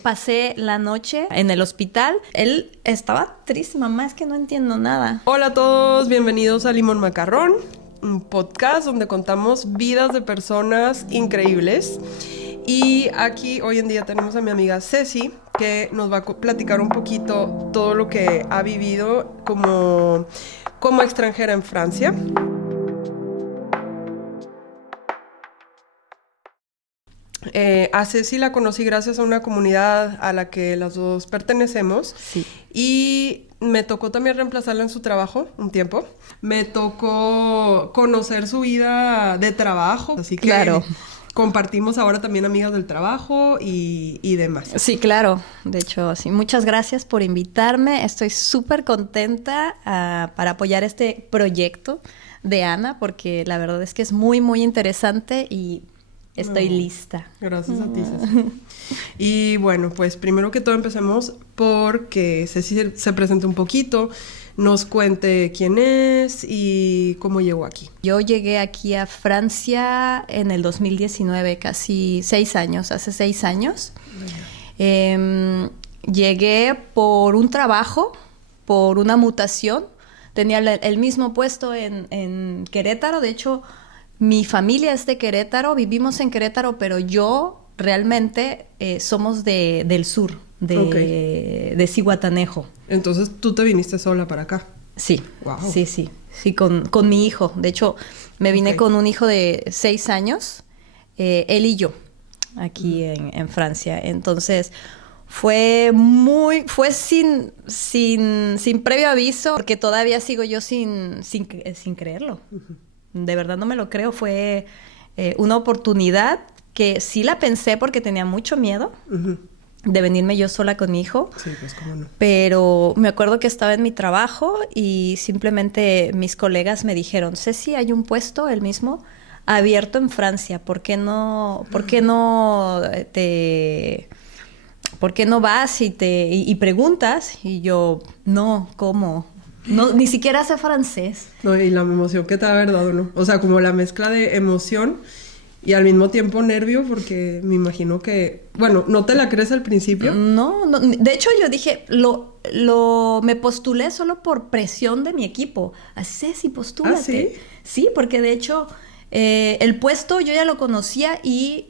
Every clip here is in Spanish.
pasé la noche en el hospital. Él estaba triste, mamá, es que no entiendo nada. Hola a todos, bienvenidos a Limón Macarrón, un podcast donde contamos vidas de personas increíbles. Y aquí hoy en día tenemos a mi amiga Ceci, que nos va a platicar un poquito todo lo que ha vivido como extranjera en Francia. A Ceci la conocí gracias a una comunidad a la que las dos pertenecemos. Sí. Y me tocó también reemplazarla en su trabajo un tiempo. Me tocó conocer su vida de trabajo, así que claro. Compartimos ahora también amigas del trabajo y demás. Sí, claro. De hecho, sí. Muchas gracias por invitarme. Estoy súper contenta para apoyar este proyecto de Ana, porque la verdad es que es muy, muy interesante y estoy lista. Gracias a ti, Ceci. Y bueno, pues primero que todo empecemos porque Ceci se presente un poquito, nos cuente quién es y cómo llegó aquí. Yo llegué aquí a Francia en el 2019, casi 6 años, hace 6 años. Llegué por un trabajo, por una mutación. Tenía el mismo puesto en Querétaro, de hecho mi familia es de Querétaro, vivimos en Querétaro, pero yo realmente somos del sur, de Zihuatanejo. Entonces, ¿tú te viniste sola para acá? Sí, wow. sí, con mi hijo. De hecho, me vine con un hijo de 6 años, él y yo, aquí en Francia. Entonces, fue sin previo aviso, porque todavía sigo yo sin creerlo. De verdad no me lo creo. Fue una oportunidad que sí la pensé porque tenía mucho miedo de venirme yo sola con mi hijo. Sí, pues cómo no. Pero me acuerdo que estaba en mi trabajo y simplemente mis colegas me dijeron, Ceci, hay un puesto, el mismo, abierto en Francia. ¿Por qué no vas y preguntas? Y yo, no, ¿cómo? No, ni siquiera sé francés. No, y la emoción que te ha haber dado, ¿no? O sea, como la mezcla de emoción y al mismo tiempo nervio, porque me imagino que... Bueno, ¿no te la crees al principio? No. De hecho, yo dije, me postulé solo por presión de mi equipo. Así es, sí, postúlate. ¿Ah, sí? Sí, porque de hecho, el puesto yo ya lo conocía y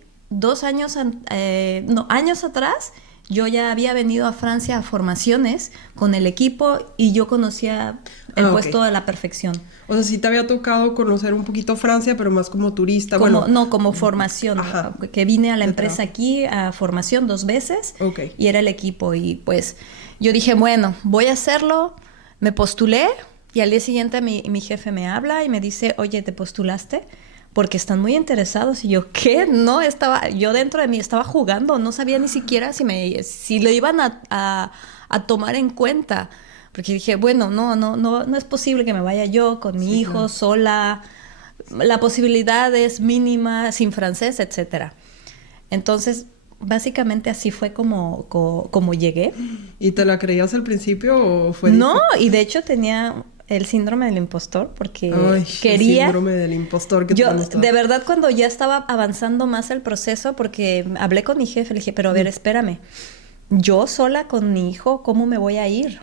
años atrás, yo ya había venido a Francia a formaciones con el equipo y yo conocía el puesto a la perfección. O sea, sí te había tocado conocer un poquito Francia, pero más como turista. Como formación. Ajá. Que vine a la empresa aquí a formación 2 veces y era el equipo. Y pues yo dije, bueno, voy a hacerlo. Me postulé y al día siguiente mi jefe me habla y me dice, oye, ¿te postulaste? Porque están muy interesados. Y yo, ¿qué? No, yo dentro de mí estaba jugando. No sabía ni siquiera si lo iban a tomar en cuenta. Porque dije, bueno, no es posible que me vaya yo con mi hijo sola. La posibilidad es mínima, sin francés, etcétera. Entonces, básicamente así fue como llegué. ¿Y te la creías al principio o fue No, y de hecho tenía el síndrome del impostor porque quería... El síndrome del impostor que yo, de verdad, cuando ya estaba avanzando más el proceso, porque hablé con mi jefe, le dije, pero a ver, espérame. Yo sola con mi hijo, ¿cómo me voy a ir?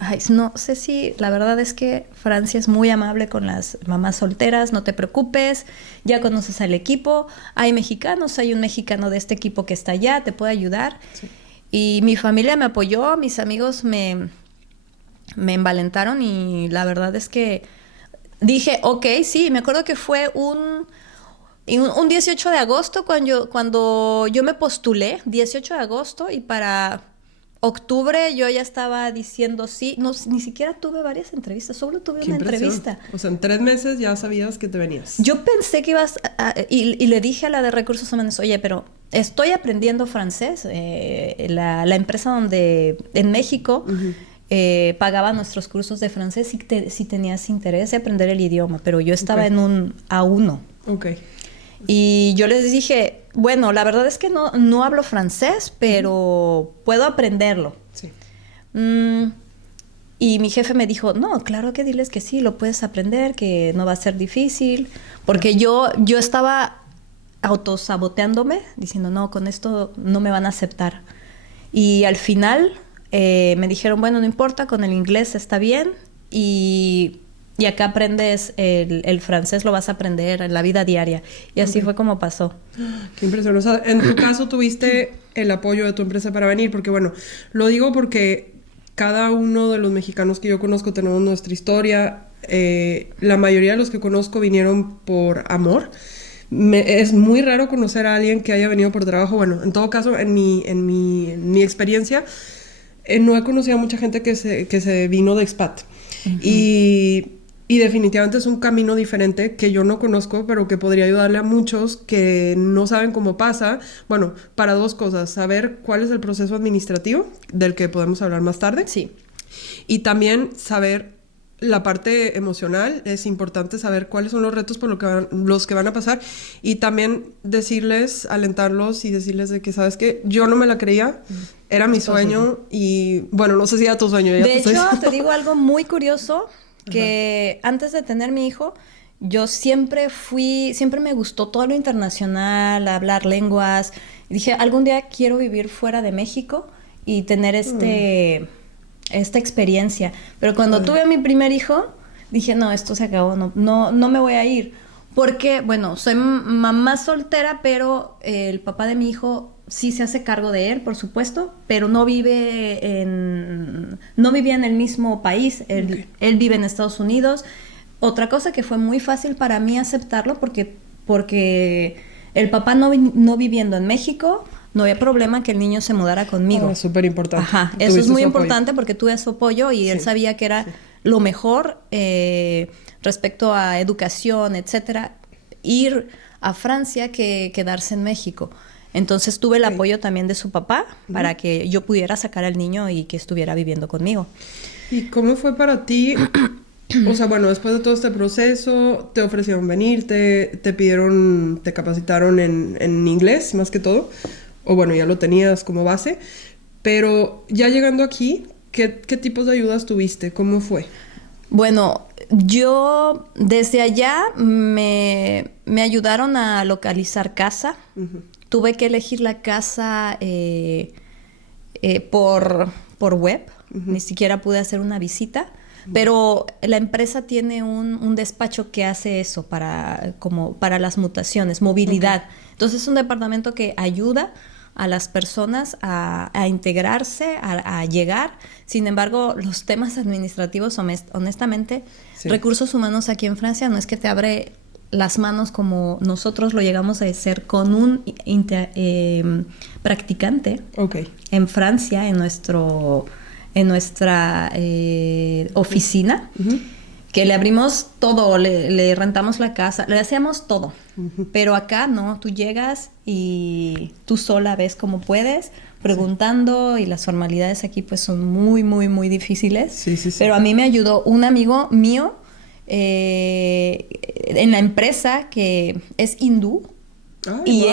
Ay, no sé si... La verdad es que Francia es muy amable con las mamás solteras. No te preocupes, ya conoces al equipo. Hay mexicanos, hay un mexicano de este equipo que está allá, te puede ayudar. Sí. Y mi familia me apoyó, mis amigos me envalentaron y la verdad es que dije, ok, sí. Me acuerdo que fue un 18 de agosto cuando yo me postulé, 18 de agosto, y para octubre yo ya estaba diciendo sí. No, ni siquiera tuve varias entrevistas, solo tuve una entrevista. O sea, en 3 meses ya sabías que te venías. Yo pensé que ibas y le dije a la de Recursos Humanos, oye, pero estoy aprendiendo francés. La empresa donde en México pagaba nuestros cursos de francés si tenías interés de aprender el idioma, pero yo estaba en un A1. Y yo les dije, bueno, la verdad es que no hablo francés, pero puedo aprenderlo. Sí. Y mi jefe me dijo, no, claro que diles que sí, lo puedes aprender, que no va a ser difícil. Porque yo estaba autosaboteándome, diciendo, no, con esto no me van a aceptar. Y al final me dijeron, bueno, no importa, con el inglés está bien y acá aprendes el francés, lo vas a aprender en la vida diaria. Y así fue como pasó. Qué impresión. O sea, en tu caso tuviste el apoyo de tu empresa para venir, porque bueno, lo digo porque cada uno de los mexicanos que yo conozco tenemos nuestra historia. La mayoría de los que conozco vinieron por amor. Es muy raro conocer a alguien que haya venido por trabajo. Bueno, en todo caso, en mi experiencia, no he conocido a mucha gente que se vino de expat. Y definitivamente es un camino diferente que yo no conozco, pero que podría ayudarle a muchos que no saben cómo pasa. Bueno, para dos cosas: saber cuál es el proceso administrativo, del que podemos hablar más tarde. Sí. Y también saber la parte emocional. Es importante saber cuáles son los retos por los que van a pasar. Y también decirles, alentarlos y decirles de que, ¿sabes qué? Yo no me la creía. Era mi sueño. Y bueno, no sé si era tu sueño. De hecho, te digo algo muy curioso. Que antes de tener mi hijo, yo siempre me gustó todo lo internacional, hablar lenguas. Y dije, algún día quiero vivir fuera de México y tener esta experiencia. Pero cuando tuve a mi primer hijo, dije, no, esto se acabó, no me voy a ir. Porque, bueno, soy mamá soltera, pero el papá de mi hijo sí se hace cargo de él, por supuesto, pero no vivía en el mismo país. Él vive en Estados Unidos. Otra cosa que fue muy fácil para mí aceptarlo, porque el papá no viviendo en México, no había problema que el niño se mudara conmigo. Oh, súper importante. Ajá, eso es muy importante porque tuve su apoyo y él sabía que era lo mejor respecto a educación, etcétera, ir a Francia que quedarse en México. Entonces tuve el apoyo también de su papá para que yo pudiera sacar al niño y que estuviera viviendo conmigo. ¿Y cómo fue para ti? O sea, bueno, después de todo este proceso, te ofrecieron venir, te capacitaron en inglés, más que todo. O bueno, ya lo tenías como base. Pero ya llegando aquí, ¿qué tipos de ayudas tuviste? ¿Cómo fue? Bueno, yo desde allá me ayudaron a localizar casa. Tuve que elegir la casa por web. Ni siquiera pude hacer una visita. Pero la empresa tiene un despacho que hace eso para las mutaciones, movilidad. Entonces es un departamento que ayuda a las personas a integrarse, a llegar. Sin embargo, los temas administrativos, honestamente, recursos humanos aquí en Francia no es que te abre las manos como nosotros lo llegamos a hacer con un practicante en Francia, en nuestra oficina, que le abrimos todo, le rentamos la casa, le hacíamos todo. Pero acá no, tú llegas y tú sola ves cómo puedes, preguntando, y las formalidades aquí pues son muy, muy, muy difíciles. Sí. Pero a mí me ayudó un amigo mío en la empresa que es hindú. Y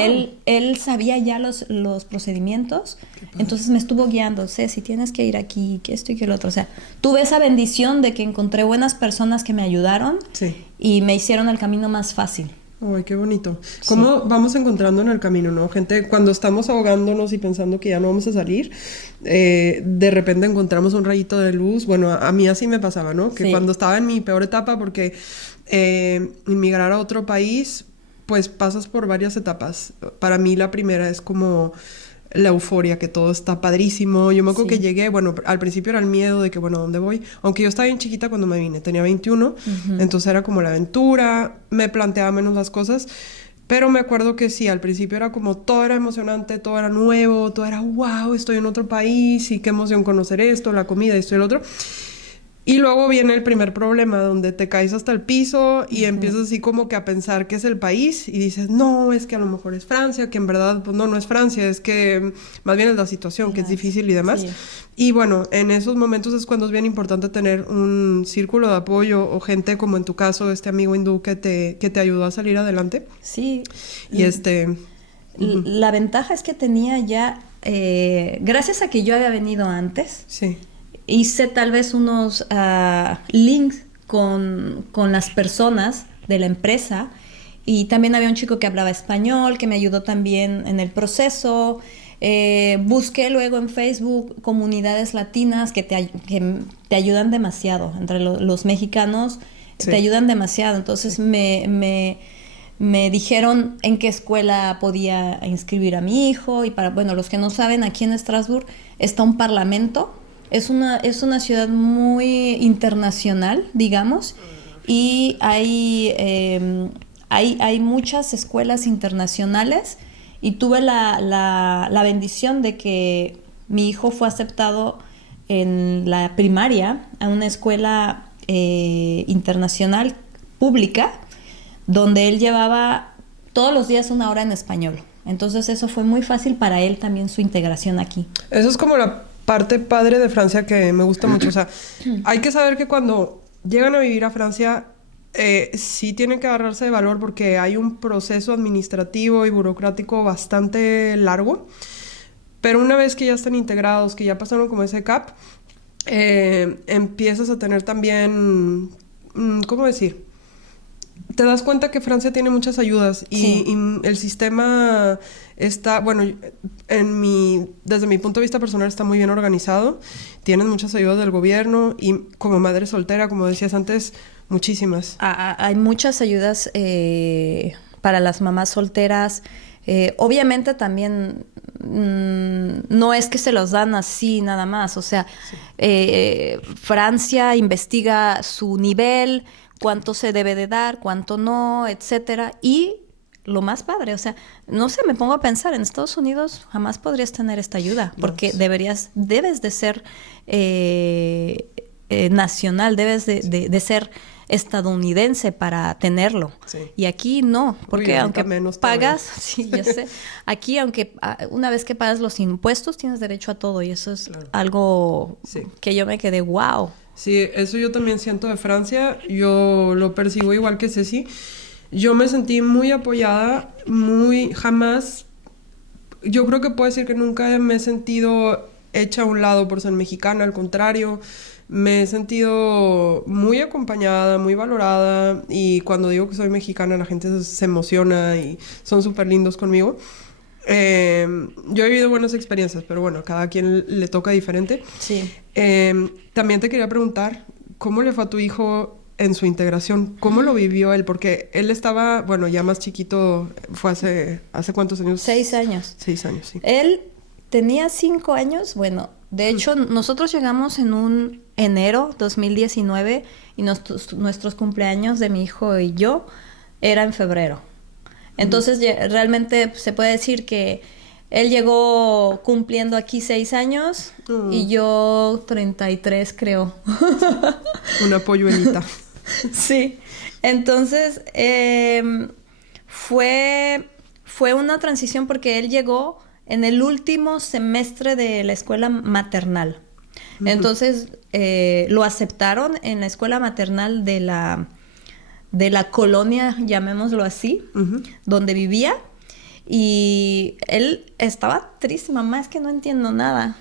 él sabía ya los procedimientos, entonces me estuvo guiando, si tienes que ir aquí, que esto y que lo otro. O sea, tuve esa bendición de que encontré buenas personas que me ayudaron y me hicieron el camino más fácil. Ay, qué bonito. ¿Cómo vamos encontrando en el camino, no? Gente, cuando estamos ahogándonos y pensando que ya no vamos a salir, de repente encontramos un rayito de luz. Bueno, a mí así me pasaba, ¿no? Que cuando estaba en mi peor etapa, porque inmigrar a otro país, pues pasas por varias etapas. Para mí la primera es como la euforia, que todo está padrísimo. Yo me acuerdo que llegué, bueno, al principio era el miedo de que, bueno, ¿dónde voy? Aunque yo estaba bien chiquita cuando me vine, tenía 21, entonces era como la aventura, me planteaba menos las cosas, pero me acuerdo que sí, al principio era como todo era emocionante, todo era nuevo, todo era wow, estoy en otro país y qué emoción conocer esto, la comida, esto y el otro. Y luego viene el primer problema, donde te caes hasta el piso y empiezas así como que a pensar que es el país y dices, no, es que a lo mejor es Francia, que en verdad pues no es Francia, es que más bien es la situación, que es difícil y demás. Y bueno, en esos momentos es cuando es bien importante tener un círculo de apoyo o gente como en tu caso, este amigo hindú que te ayudó a salir adelante. Sí. Y La ventaja es que tenía ya, gracias a que yo había venido antes, hice tal vez unos links con las personas de la empresa, y también había un chico que hablaba español que me ayudó también en el proceso. Busqué luego en Facebook comunidades latinas que te ayudan demasiado. Entre los mexicanos te ayudan demasiado. Entonces me dijeron en qué escuela podía inscribir a mi hijo. Y bueno, los que no saben, aquí en Estrasburgo está un parlamento. Es una ciudad muy internacional, digamos. Y hay muchas escuelas internacionales. Y tuve la bendición de que mi hijo fue aceptado en la primaria a una escuela internacional pública, donde él llevaba todos los días 1 hora en español. Entonces eso fue muy fácil para él también, su integración aquí. Eso es como la parte padre de Francia que me gusta mucho. O sea, hay que saber que cuando llegan a vivir a Francia, sí tienen que agarrarse de valor porque hay un proceso administrativo y burocrático bastante largo. Pero una vez que ya están integrados, que ya pasaron como ese CAP, empiezas a tener también, ¿cómo decir? Te das cuenta que Francia tiene muchas ayudas y el sistema está, bueno, desde mi punto de vista personal está muy bien organizado. Tienen muchas ayudas del gobierno y como madre soltera, como decías antes, muchísimas. Hay muchas ayudas para las mamás solteras. Obviamente también no es que se los dan así nada más. O sea, Francia investiga su nivel, cuánto se debe de dar, cuánto no, etcétera. Y lo más padre, o sea, no sé, me pongo a pensar, en Estados Unidos jamás podrías tener esta ayuda, porque debes de ser nacional, debes de ser estadounidense para tenerlo. Sí. Y aquí no, porque aunque pagas, sí, ya sé, aquí aunque una vez que pagas los impuestos tienes derecho a todo y eso es algo que yo me quedé wow. Sí, eso yo también siento de Francia, yo lo percibo igual que Ceci. Yo me sentí muy apoyada, jamás, yo creo que puedo decir que nunca me he sentido hecha a un lado por ser mexicana, al contrario, me he sentido muy acompañada, muy valorada y cuando digo que soy mexicana la gente se emociona y son súper lindos conmigo. Yo he vivido buenas experiencias, pero bueno, a cada quien le toca diferente. Sí. También te quería preguntar, ¿cómo le fue a tu hijo en su integración? ¿Cómo lo vivió él? Porque él estaba, bueno, ya más chiquito, fue ¿hace cuántos años? 6 años. 6 años, sí. Él tenía 5 años, bueno, de hecho, nosotros llegamos en un enero 2019 y nuestros cumpleaños de mi hijo y yo era en febrero. Entonces, realmente se puede decir que él llegó cumpliendo aquí 6 años y yo 33, creo. Una polluelita. Sí. Entonces, fue una transición porque él llegó en el último semestre de la escuela maternal. Entonces, lo aceptaron en la escuela maternal de la colonia, llamémoslo así, donde vivía. Y él estaba triste, mamá, es que no entiendo nada,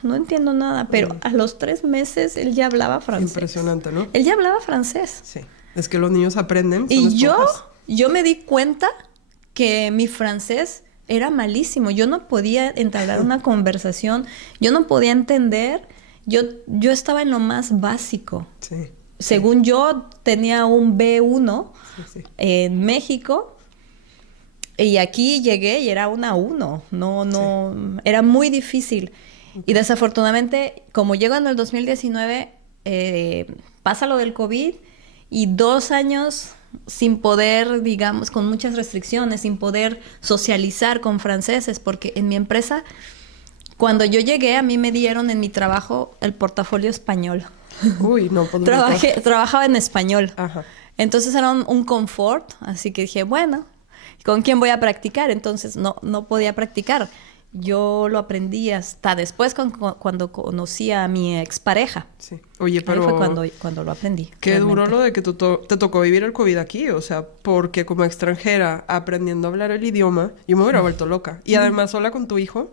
pero a los 3 meses él ya hablaba francés. Impresionante, ¿no? Él ya hablaba francés. Sí, es que los niños aprenden. Y yo me di cuenta que mi francés era malísimo, yo no podía entablar una conversación, yo no podía entender, yo estaba en lo más básico. Sí. Según yo tenía un B1 en México. Y aquí llegué y era una 1. No, era muy difícil. Y desafortunadamente, como llego en el 2019, pasa lo del COVID y 2 años sin poder, digamos, con muchas restricciones, sin poder socializar con franceses, porque en mi empresa, cuando yo llegué, a mí me dieron en mi trabajo el portafolio español. Uy, no podría. Trabajaba en español. Ajá. Entonces era un confort, así que dije, bueno, ¿con quién voy a practicar? Entonces no podía practicar. Yo lo aprendí hasta después cuando conocí a mi expareja. Sí. Oye, pero... Ahí fue cuando lo aprendí. Qué duro lo de que te tocó vivir el COVID aquí. O sea, porque como extranjera, aprendiendo a hablar el idioma, yo me hubiera vuelto loca. Y además sola con tu hijo.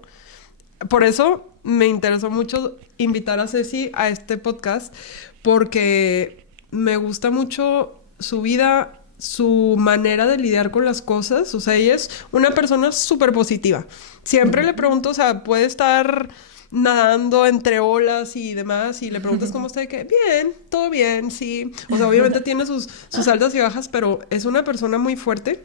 Por eso me interesó mucho invitar a Ceci a este podcast, porque me gusta mucho su vida su manera de lidiar con las cosas. O sea, ella es una persona súper positiva. Siempre le pregunto, o sea, puede estar nadando entre olas y demás, y le preguntas cómo está, y que bien, todo bien, sí. O sea, obviamente tiene sus altas y bajas, pero es una persona muy fuerte.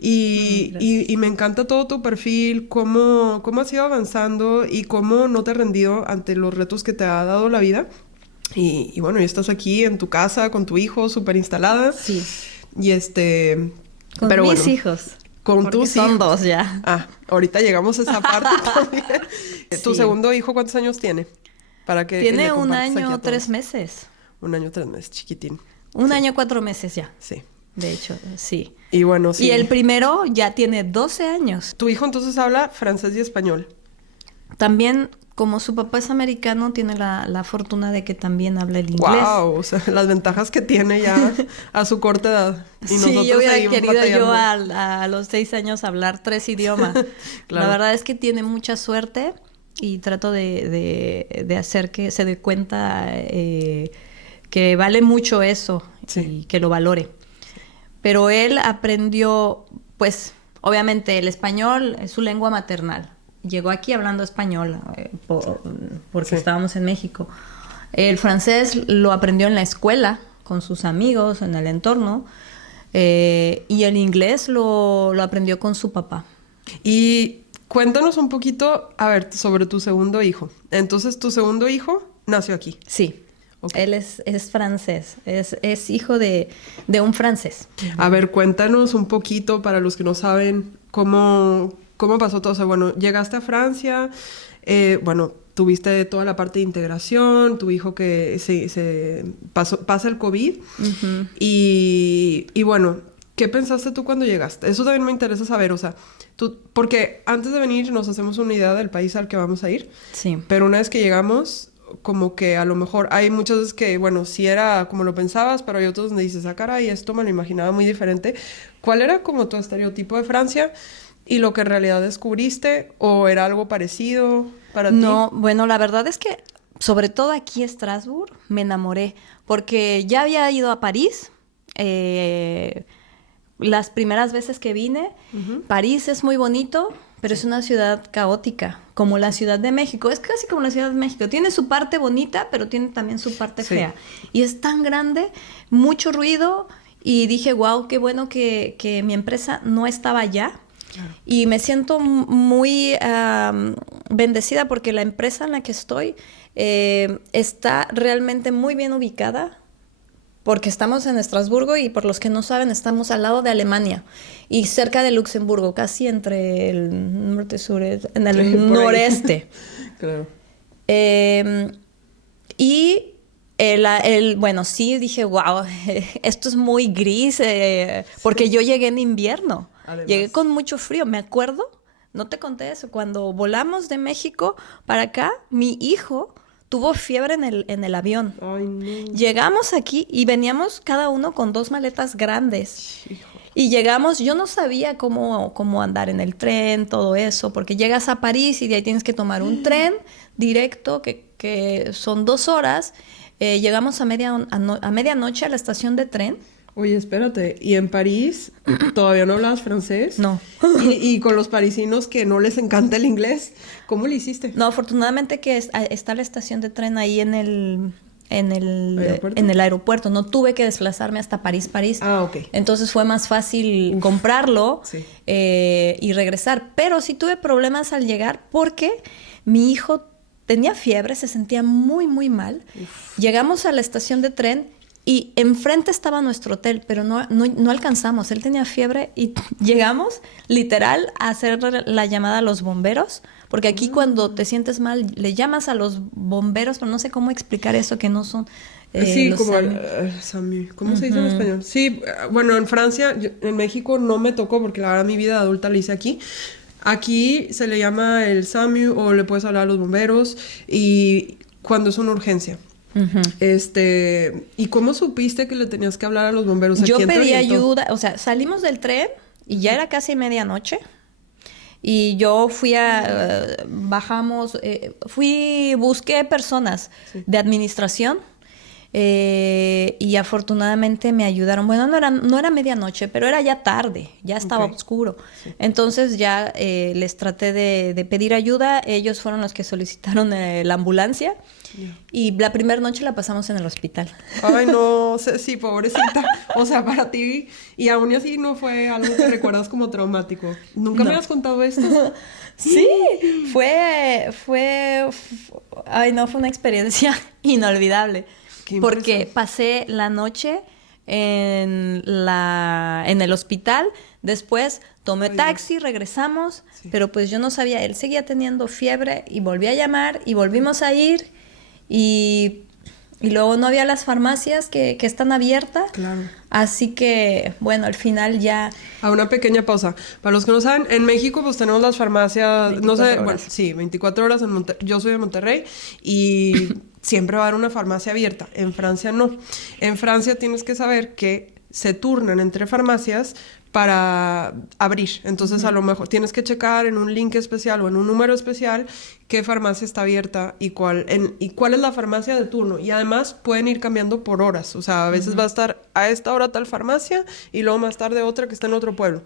Y me encanta todo tu perfil, cómo has ido avanzando y cómo no te has rendido ante los retos que te ha dado la vida. Y bueno, ya estás aquí en tu casa con tu hijo, súper instalada. Sí. Y Con pero mis bueno, hijos. con Porque tus son hijos. 2 ya. Ah, ahorita llegamos a esa parte también. ¿Tu Sí. segundo hijo cuántos años tiene? Para que Tiene le 1 compartas aquí a año, todos. 3 meses. 1 año, 3 meses, chiquitín. 1 Sí. año, 4 meses ya. Sí. De hecho, sí. Y bueno, sí. Y el primero ya tiene 12 años. Tu hijo entonces habla francés y español. También, como su papá es americano, tiene la fortuna de que también habla el inglés. Wow, o sea, las ventajas que tiene ya a su corta edad. Y Sí, nosotros yo hubiera seguimos querido batallando. yo a los 6 años hablar 3 idiomas. Claro. La verdad es que tiene mucha suerte y trato de hacer que se dé cuenta que vale mucho eso Sí. y que lo valore. Pero él aprendió, pues, obviamente el español es su lengua maternal. Llegó aquí hablando español porque Sí. estábamos en México. El francés lo aprendió en la escuela, con sus amigos, en el entorno. Y el inglés lo aprendió con su papá. Y cuéntanos un poquito, a ver, sobre tu segundo hijo. Entonces, tu segundo hijo nació aquí. Sí, Ok. él es francés, es hijo de un francés. A ver, cuéntanos un poquito para los que no saben cómo pasó todo. O sea, bueno, llegaste a Francia, bueno, tuviste toda la parte de integración, tu hijo que pasa el COVID. Ujú. Y bueno, ¿qué pensaste tú cuando llegaste? Eso también me interesa saber, o sea, porque antes de venir nos hacemos una idea del país al que vamos a ir, Sí. pero una vez que llegamos, como que a lo mejor hay muchas veces que, bueno, sí era como lo pensabas, pero hay otros donde dices, ah, caray, esto me lo imaginaba muy diferente. ¿Cuál era como tu estereotipo de Francia y lo que en realidad descubriste? ¿O era algo parecido para ti? No, bueno, la verdad es que sobre todo aquí en Estrasburgo me enamoré porque ya había ido a París. Las primeras veces que vine, París es muy bonito, pero es una ciudad caótica, como la Ciudad de México. Es casi como la Ciudad de México. Tiene su parte bonita, pero tiene también su parte Sí. fea. Y es tan grande, mucho ruido, y dije, wow, qué bueno que mi empresa no estaba allá. Claro. Y me siento muy bendecida porque la empresa en la que estoy está realmente muy bien ubicada. Porque estamos en Estrasburgo y por los que no saben, estamos al lado de Alemania y cerca de Luxemburgo, casi entre el norte y sur, en el Sí, por ahí. noreste. Claro. Y bueno, sí, dije, wow, esto es muy gris, porque yo llegué en invierno, Además. llegué con mucho frío, me acuerdo, no te conté eso, cuando volamos de México para acá, mi hijo tuvo fiebre en el avión. Ay, no. Llegamos aquí y veníamos cada uno con 2 maletas grandes. Hijo. Y llegamos, yo no sabía cómo andar en el tren, todo eso, porque llegas a París y de ahí tienes que tomar un tren directo que son 2 horas. Llegamos a medianoche a la estación de tren. Oye, espérate, ¿y en París todavía no hablabas francés? No. Y con los parisinos que no les encanta el inglés, ¿cómo le hiciste? No, afortunadamente que está la estación de tren ahí en el ¿Aeropuerto? en el aeropuerto. No tuve que desplazarme hasta París. Ah, ok. Entonces fue más fácil comprarlo Sí. y regresar. Pero sí tuve problemas al llegar porque mi hijo tenía fiebre, se sentía muy, muy mal. Llegamos a la estación de tren y enfrente estaba nuestro hotel, pero no alcanzamos. Él tenía fiebre y llegamos literal a hacer la llamada a los bomberos. Porque aquí cuando te sientes mal, le llamas a los bomberos, pero no sé cómo explicar eso, que no son... Sí, los como SAMU. SAMU. ¿Cómo se dice en español? Sí, bueno, en Francia, en México no me tocó porque la verdad mi vida de adulta la hice aquí. Aquí se le llama el SAMU o le puedes hablar a los bomberos y cuando es una urgencia. Ujú. ¿Y cómo supiste que le tenías que hablar a los bomberos? Yo ¿Quién te pedí orientó? ayuda, o sea, salimos del tren y ya era casi medianoche. Y yo bajamos, busqué personas de administración Y afortunadamente me ayudaron. Bueno, no era medianoche, pero era ya tarde, ya estaba oscuro. Sí. Entonces ya les traté de pedir ayuda. Ellos fueron los que solicitaron la ambulancia. Y la primera noche la pasamos en el hospital. Ay, no, sí, pobrecita. O sea, para ti, y aún así no fue algo que recuerdas como traumático. ¿Nunca me has contado esto? Sí, ay, no, fue una experiencia inolvidable. Porque pasé la noche en el hospital, después tomé taxi, regresamos, pero pues yo no sabía, él seguía teniendo fiebre y volví a llamar y volvimos a ir y luego no había las farmacias que están abiertas. Claro. Así que, bueno, al final ya... A una pequeña pausa. Para los que no saben, en México pues tenemos las farmacias, no sé, horas. Bueno, sí, 24 horas. Yo soy de Monterrey y siempre va a haber una farmacia abierta. En Francia no. En Francia tienes que saber que se turnan entre farmacias para abrir. Entonces, a lo mejor tienes que checar en un link especial o en un número especial qué farmacia está abierta y cuál es la farmacia de turno. Y además pueden ir cambiando por horas. O sea, a veces va a estar a esta hora tal farmacia y luego más tarde otra que está en otro pueblo.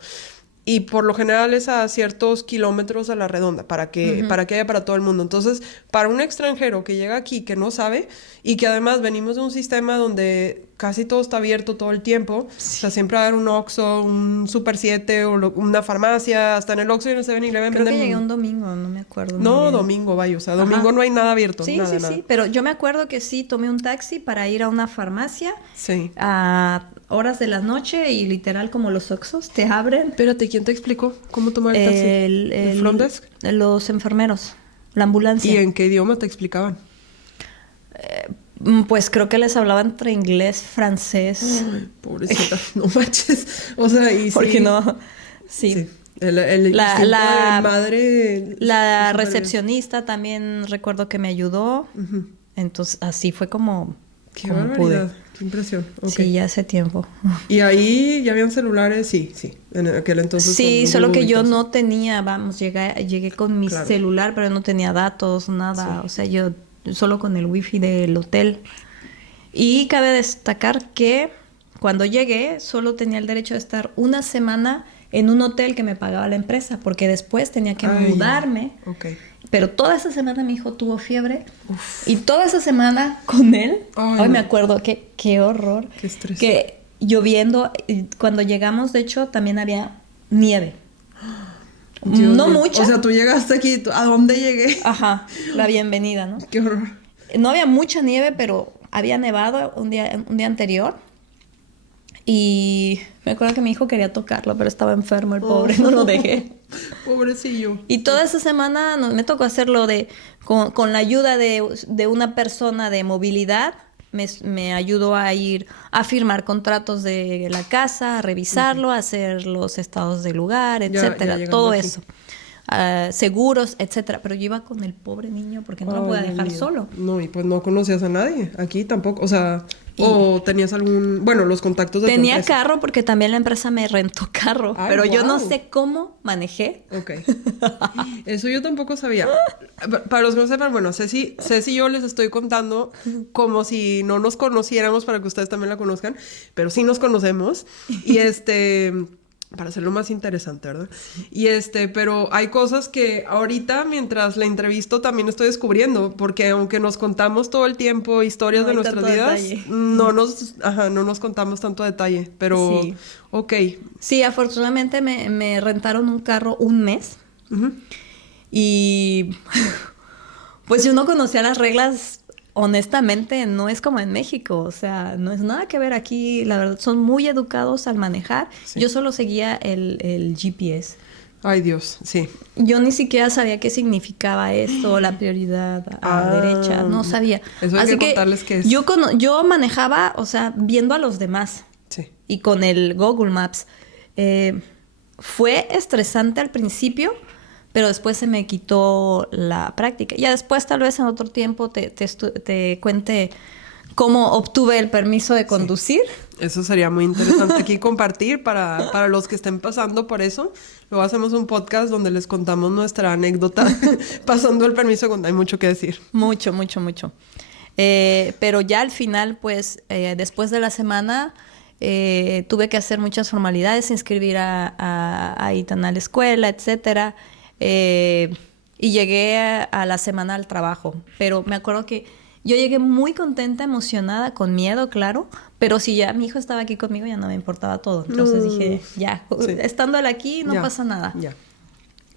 Y por lo general es a ciertos kilómetros a la redonda para que haya para todo el mundo. Entonces, para un extranjero que llega aquí, que no sabe, y que además venimos de un sistema donde casi todo está abierto todo el tiempo, sí. O sea, siempre va a haber un Oxxo, un Super 7 o una farmacia, hasta en el Oxxo y en el 7-Eleven Creo que llegué un domingo, no me acuerdo. No, domingo, vaya, o sea, domingo no hay nada abierto. Sí, nada. Sí, pero yo me acuerdo que sí, tomé un taxi para ir a una farmacia. Sí. A horas de la noche y literal como los Oxxos te abren. Espérate, ¿quién te explicó cómo tomar el taxi? ¿El front desk? Los enfermeros, la ambulancia. ¿Y en qué idioma te explicaban? Pues creo que les hablaba entre inglés, francés. Ay, pobrecita, no manches. O sea, y sí. Porque no, sí. La madre... La recepcionista también recuerdo que me ayudó. Entonces, así fue como... Qué barbaridad, qué impresión. Okay. Sí, ya hace tiempo. ¿Y ahí ya habían celulares? Sí, en aquel entonces. Sí, solo que yo no tenía, llegué con mi celular, pero no tenía datos, nada. Sí. O sea, yo solo con el wifi del hotel. Y cabe destacar que cuando llegué solo tenía el derecho de estar una semana en un hotel que me pagaba la empresa, porque después tenía que mudarme. Okay. Pero toda esa semana mi hijo tuvo fiebre. Uf. Y toda esa semana con él, hoy me acuerdo, qué horror. Qué estrés. Que lloviendo, cuando llegamos, de hecho, también había nieve. Dios no mío. mucha. O sea, tú llegaste aquí, ¿a dónde llegué? Ajá, la bienvenida, ¿no? Qué horror. No había mucha nieve, pero había nevado un día anterior. Y me acuerdo que mi hijo quería tocarlo, pero estaba enfermo el pobre, no lo dejé. Pobrecillo. Y toda esa semana me tocó hacerlo con la ayuda de una persona de movilidad. Me ayudó a ir a firmar contratos de la casa, a revisarlo, a hacer los estados de lugar, etcétera, todo eso. Seguros, etcétera. Pero yo iba con el pobre niño porque no lo podía dejar solo. No, y pues no conocías a nadie aquí tampoco, o sea... ¿O tenías los contactos de tu empresa? Tenía carro porque también la empresa me rentó carro, pero yo no sé cómo manejé. Ok. Eso yo tampoco sabía. Para los que no sepan, bueno, Ceci y yo les estoy contando como si no nos conociéramos para que ustedes también la conozcan, pero sí nos conocemos. Y para hacerlo más interesante, ¿verdad? Y pero hay cosas que ahorita, mientras la entrevisto, también estoy descubriendo, porque aunque nos contamos todo el tiempo historias de nuestras vidas, no nos contamos tanto detalle, pero sí. Ok. Sí, afortunadamente me rentaron un carro un mes, y pues yo no conocía las reglas. Honestamente, no es como en México, o sea, no es nada que ver aquí, la verdad, son muy educados al manejar. Sí. Yo solo seguía el GPS. Ay, Dios, sí. Yo ni siquiera sabía qué significaba esto, la prioridad a la derecha, no sabía. Eso hay que contarles qué es. Yo manejaba, o sea, viendo a los demás. Sí. Y con el Google Maps. Fue estresante al principio, pero después se me quitó la práctica. Ya después, tal vez en otro tiempo, te cuente cómo obtuve el permiso de conducir. Sí. Eso sería muy interesante aquí compartir para los que estén pasando por eso. Luego hacemos un podcast donde les contamos nuestra anécdota pasando el permiso. Hay mucho que decir. Mucho. Pero ya al final, pues, después de la semana, tuve que hacer muchas formalidades, inscribir a Itana a la escuela, etcétera. Y llegué a la semana al trabajo. Pero me acuerdo que yo llegué muy contenta, emocionada, con miedo, claro. Pero si ya mi hijo estaba aquí conmigo, ya no me importaba todo. Entonces dije, ya, estando él aquí, no pasa nada. Ya.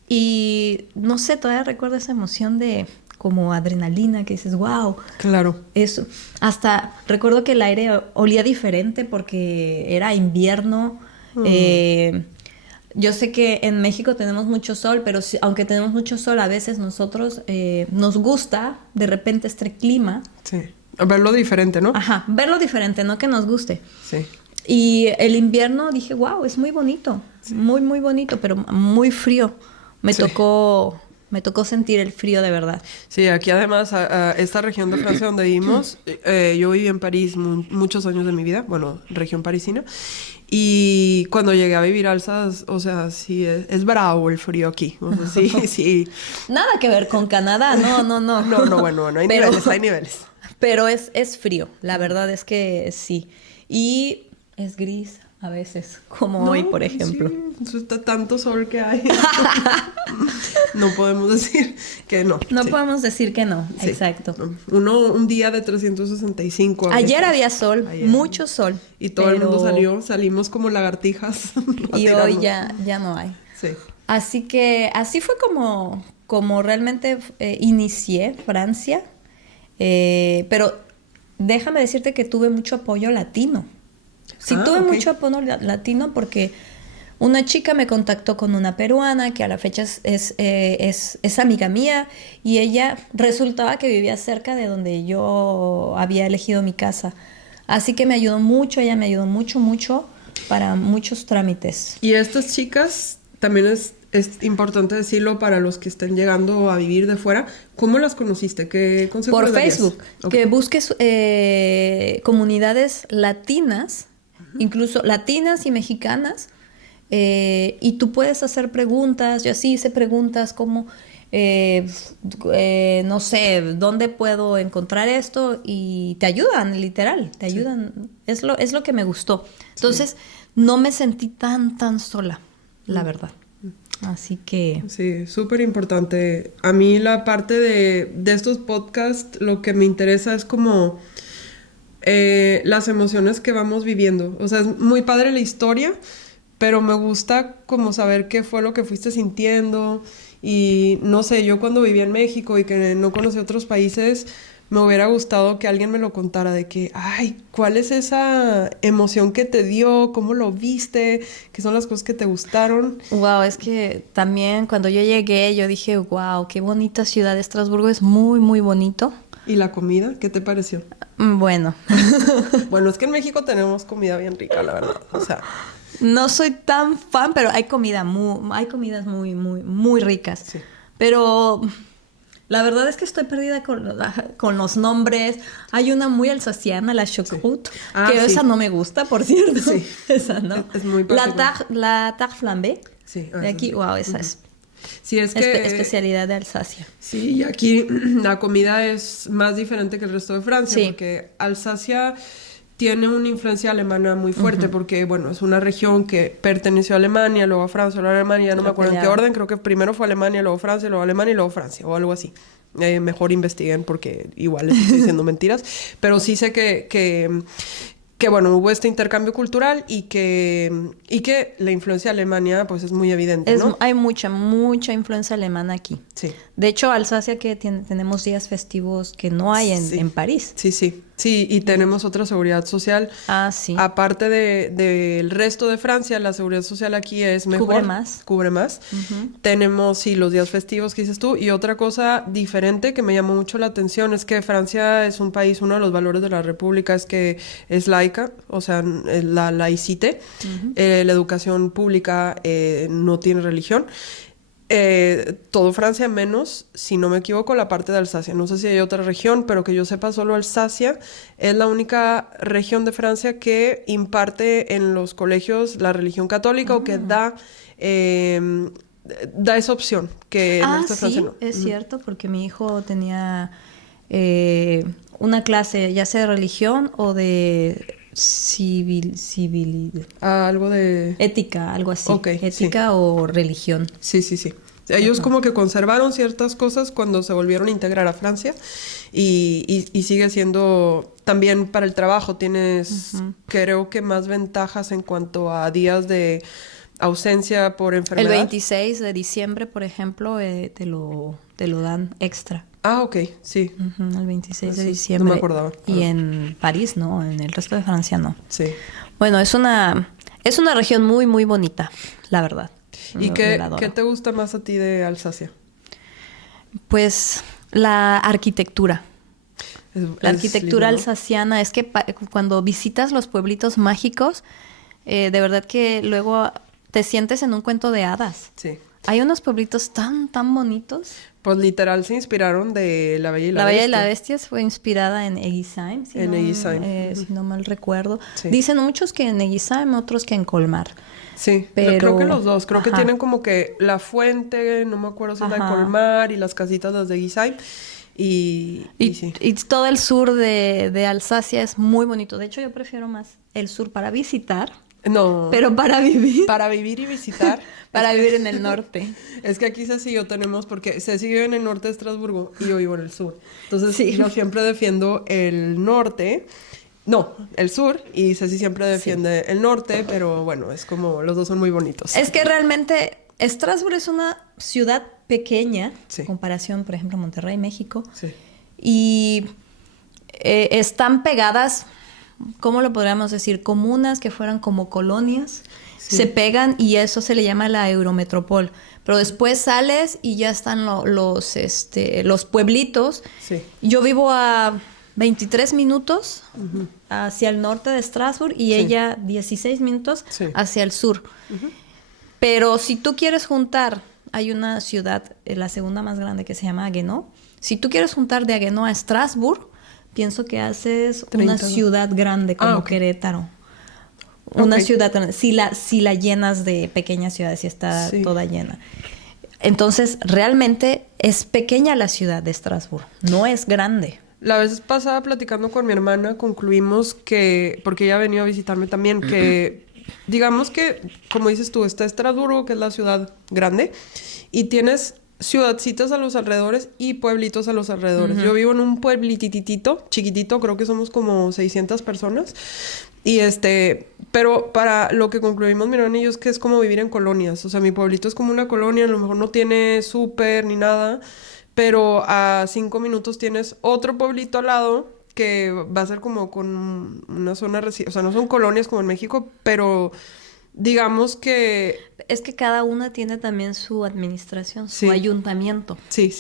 Y no sé, todavía recuerdo esa emoción de como adrenalina, que dices, wow. Claro. Eso. Hasta recuerdo que el aire olía diferente porque era invierno. Yo sé que en México tenemos mucho sol, pero aunque tenemos mucho sol, a veces nosotros nos gusta de repente este clima. Sí. Verlo diferente, ¿no? Ajá, verlo diferente, no que nos guste. Sí. Y el invierno dije, wow, es muy bonito, muy, muy bonito, pero muy frío. Me tocó sentir el frío de verdad. Sí, aquí además, esta región de Francia donde vivimos, yo viví en París muchos años de mi vida, bueno, región parisina, y cuando llegué a vivir a Alsace, o sea, sí, es bravo el frío aquí, o sea, sí, sí. Nada que ver con Canadá, no. No, bueno, hay niveles. Pero es frío, la verdad es que sí. Y es gris a veces, como hoy, por ejemplo. Sí, está tanto sol que hay. No podemos decir que no. No podemos decir que no, sí, exacto. Un día de 365. Ayer había sol, mucho sol. Y todo el mundo salimos como lagartijas. Y hoy ya no hay. Sí. Así que así fue como realmente inicié Francia. Pero déjame decirte que tuve mucho apoyo latino. Sí, tuve mucho apoyo latino porque una chica me contactó con una peruana que a la fecha es amiga mía y ella resultaba que vivía cerca de donde yo había elegido mi casa. Así que me ayudó mucho, ella me ayudó mucho para muchos trámites. Y estas chicas, también es importante decirlo para los que estén llegando a vivir de fuera, ¿cómo las conociste? ¿Qué consejos Por les darías? Facebook, que busques comunidades latinas, incluso latinas y mexicanas, y tú puedes hacer preguntas. Yo sí hice preguntas como, no sé, ¿dónde puedo encontrar esto? Y te ayudan, literal, te ayudan. Es lo que me gustó. Entonces, no me sentí tan sola, la verdad. Así que... Sí, súper importante. A mí la parte de estos podcasts, lo que me interesa es como las emociones que vamos viviendo. O sea, es muy padre la historia, pero me gusta como saber qué fue lo que fuiste sintiendo. Y no sé, yo cuando vivía en México y que no conocí otros países, me hubiera gustado que alguien me lo contara de que, ay, ¿cuál es esa emoción que te dio? ¿Cómo lo viste? ¿Qué son las cosas que te gustaron? Wow, es que también cuando yo llegué, yo dije, wow, qué bonita ciudad. Estrasburgo es muy, muy bonito. ¿Y la comida? ¿Qué te pareció? Bueno. Bueno, es que en México tenemos comida bien rica, la verdad. O sea... No soy tan fan, pero hay comidas muy, muy, muy ricas. Sí. Pero... la verdad es que estoy perdida con los nombres. Hay una muy alsaciana, la Choucroute, que esa no me gusta, por cierto. Sí. Esa no. Es muy particular. La tarte flambée. Sí. De aquí, wow, esa es. Sí, es que... especialidad de Alsacia. Sí, y aquí la comida es más diferente que el resto de Francia, sí. Porque Alsacia tiene una influencia alemana muy fuerte, porque, bueno, es una región que perteneció a Alemania, luego a Francia, luego a Alemania, no me acuerdo en qué orden, creo que primero fue Alemania, luego Francia, luego Alemania y luego Francia, o algo así. Mejor investiguen porque igual les estoy diciendo mentiras, pero sí sé que bueno, hubo este intercambio cultural y que la influencia de Alemania pues es muy evidente, ¿no? Hay mucha influencia alemana aquí. Sí. De hecho, Alsacia que tenemos días festivos que no hay en París. Sí, y tenemos otra seguridad social. Sí. Aparte del resto de Francia, la seguridad social aquí es mejor. Cubre más. Tenemos, sí, los días festivos que dices tú. Y otra cosa diferente que me llamó mucho la atención es que Francia es un país, uno de los valores de la república es que es laica, o sea, la laicite. La educación pública no tiene religión. Todo Francia menos, si no me equivoco, la parte de Alsacia. No sé si hay otra región, pero que yo sepa, solo Alsacia es la única región de Francia que imparte en los colegios la religión católica o que da esa opción que en esta Francia no. Es cierto, porque mi hijo tenía una clase, ya sea de religión o de Algo de... ética, algo así. Ok, ética o religión. Sí. Ellos como que conservaron ciertas cosas cuando se volvieron a integrar a Francia y sigue siendo también para el trabajo tienes creo que más ventajas en cuanto a días de ausencia por enfermedad. El 26 de diciembre, por ejemplo, te lo dan extra. Ah, ok, sí. El 26 de Eso diciembre. no me acordaba. Y en París, no, en el resto de Francia no. Sí. Bueno, es una región muy, muy bonita, la verdad. ¿Y qué te gusta más a ti de Alsacia? Pues la arquitectura. La arquitectura lindo, ¿no? alsaciana es que cuando visitas los pueblitos mágicos, de verdad que luego te sientes en un cuento de hadas. Sí. Hay unos pueblitos tan, tan bonitos. Pues literal se inspiraron de La Bella y la Bestia. La Bella y la Bestia fue inspirada en Eguisheim, si no mal recuerdo. Sí. Dicen muchos que en Eguisheim, otros que en Colmar. Sí, pero creo que los dos. Creo que ajá. tienen como que la fuente, no me acuerdo si es la de Ajá. Colmar y las casitas las de Eguisheim. Y sí. Y todo el sur de Alsacia es muy bonito. De hecho, yo prefiero más el sur para visitar, No. pero para vivir. Para vivir y visitar. Para vivir en el norte. Es que aquí Ceci y yo tenemos, porque Ceci vive en el norte de Estrasburgo y yo vivo en el sur. Entonces Sí. yo siempre defiendo el norte, no, el sur, y Ceci siempre defiende el norte, pero bueno, es como los dos son muy bonitos. Es que realmente Estrasburgo es una ciudad pequeña, Sí. en comparación, por ejemplo, a Monterrey, México. Sí. Y están pegadas, ¿cómo lo podríamos decir? Comunas que fueran como colonias. Sí. Se pegan y eso se le llama la Eurometropol. Pero después sales y ya están los pueblitos. Sí. Yo vivo a 23 minutos hacia el norte de Estrasburgo y Sí. ella 16 minutos Sí. hacia el sur. Pero si tú quieres juntar, hay una ciudad, la segunda más grande, que se llama Haguenau. Si tú quieres juntar de Haguenau a Estrasburgo, pienso que haces 30, una ciudad grande como ok. Querétaro. Una Ok. ciudad grande. Si la llenas de pequeñas ciudades, si está Sí. toda llena. Entonces, realmente es pequeña la ciudad de Estrasburgo. No es grande. La vez pasada platicando con mi hermana concluimos que, porque ella ha venido a visitarme también, que digamos que, como dices tú, está Estrasburgo, que es la ciudad grande, y tienes ciudadcitas a los alrededores y pueblitos a los alrededores. Yo vivo en un pueblititito, chiquitito, creo que somos como 600 personas. Y pero para lo que concluimos mi hermana y yo es que es como vivir en colonias. O sea, mi pueblito es como una colonia, a lo mejor no tiene súper ni nada, pero a 5 minutos tienes otro pueblito al lado que va a ser como con una zona o sea, no son colonias como en México, pero digamos que Es que cada una tiene también su administración, su Sí. ayuntamiento. sí.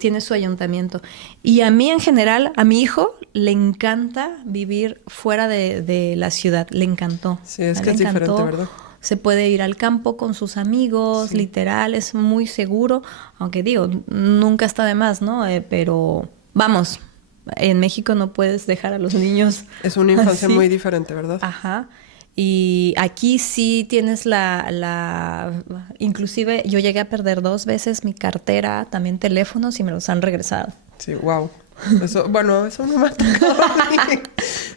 Tiene su ayuntamiento. Y a mí en general, a mi hijo le encanta vivir fuera de la ciudad. Le encantó. Sí, es A él que le es diferente, encantó. ¿verdad? Se puede ir al campo con sus amigos, Sí. literal, es muy seguro. Aunque digo, nunca está de más, ¿no? Pero vamos, en México no puedes dejar a los niños Es una infancia así. muy diferente, ¿verdad? Ajá. Y aquí sí tienes inclusive yo llegué a perder 2 veces mi cartera, también teléfonos y me los han regresado. Sí, wow. Eso, bueno, eso no me ha tocado a mí.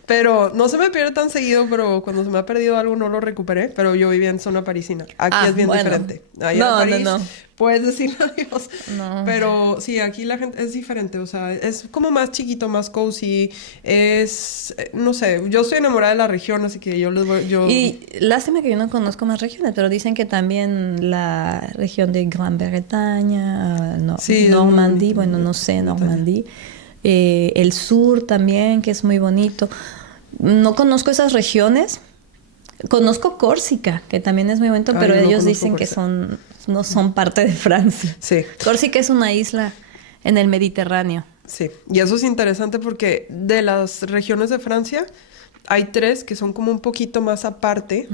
Pero no se me pierde tan seguido, pero cuando se me ha perdido algo no lo recuperé. Pero yo vivía en zona parisina. Aquí es bien bueno. diferente. Allá No, en París no. puedes decir adiós. No. Pero sí, aquí la gente es diferente. O sea, es como más chiquito, más cozy. Es, no sé, yo estoy enamorada de la región, así que yo les voy... Y lástima que yo no conozco más regiones, pero dicen que también la región de Gran Bretaña, Sí, es muy Normandía, bonito. bueno, no sé, Normandía. El sur también, que es muy bonito. No conozco esas regiones. Conozco Córcega, que también es muy bonito, Ah, pero yo no ellos conozco dicen que Córcega. no son parte de Francia. Sí. Córcega es una isla en el Mediterráneo. Sí, y eso es interesante porque de las regiones de Francia hay 3 que son como un poquito más aparte,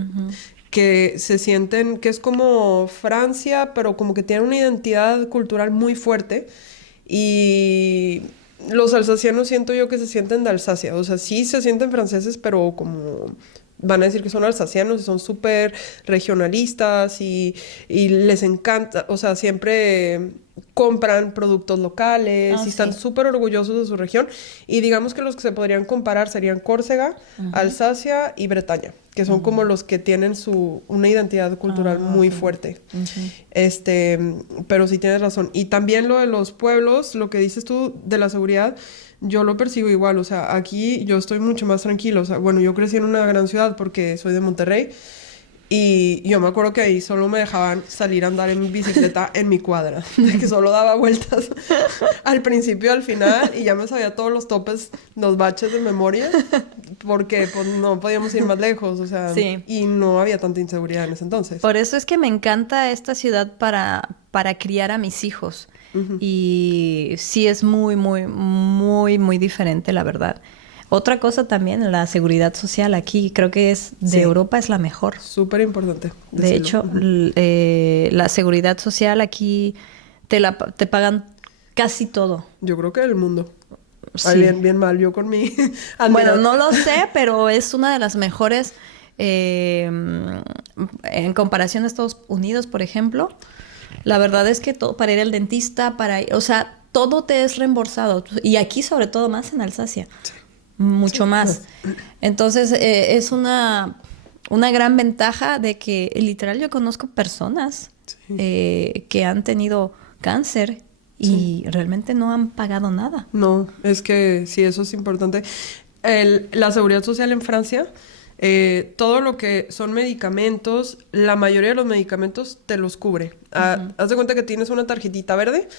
que se sienten que es como Francia, pero como que tienen una identidad cultural muy fuerte y los alsacianos siento yo que se sienten de Alsacia, o sea, sí se sienten franceses, pero como van a decir que son alsacianos y son súper regionalistas y les encanta, o sea, siempre compran productos locales y están sí. súper orgullosos de su región. Y digamos que los que se podrían comparar serían Córcega, Alsacia y Bretaña, que son como los que tienen una identidad cultural muy Ok. fuerte. Pero sí tienes razón. Y también lo de los pueblos, lo que dices tú de la seguridad, yo lo percibo igual. O sea, aquí yo estoy mucho más tranquilo. O sea, bueno, yo crecí en una gran ciudad porque soy de Monterrey. Y yo me acuerdo que ahí solo me dejaban salir a andar en bicicleta en mi cuadra, de que solo daba vueltas al principio y al final y ya me sabía todos los topes, los baches de memoria, porque pues no podíamos ir más lejos, o sea, Sí. y no había tanta inseguridad en ese entonces. Por eso es que me encanta esta ciudad para criar a mis hijos. Y sí es muy, muy, muy, muy diferente, la verdad. Otra cosa también, la seguridad social aquí, creo que es de Sí. Europa es la mejor. Súper importante. De decirlo. hecho, la seguridad social aquí te pagan casi todo. Yo creo que el mundo. Ay, Sí. bien, bien mal, yo con mi Bueno, admira- no lo sé, pero es una de las mejores en comparación a Estados Unidos, por ejemplo. La verdad es que todo, para ir al dentista, o sea, todo te es reembolsado. Y aquí, sobre todo, más en Alsacia. Mucho más. Entonces, es una gran ventaja de que literal yo conozco personas que han tenido cáncer y realmente no han pagado nada. No, es que sí, eso es importante. La seguridad social en Francia, todo lo que son medicamentos, la mayoría de los medicamentos te los cubre. Haz de cuenta que tienes una tarjetita verde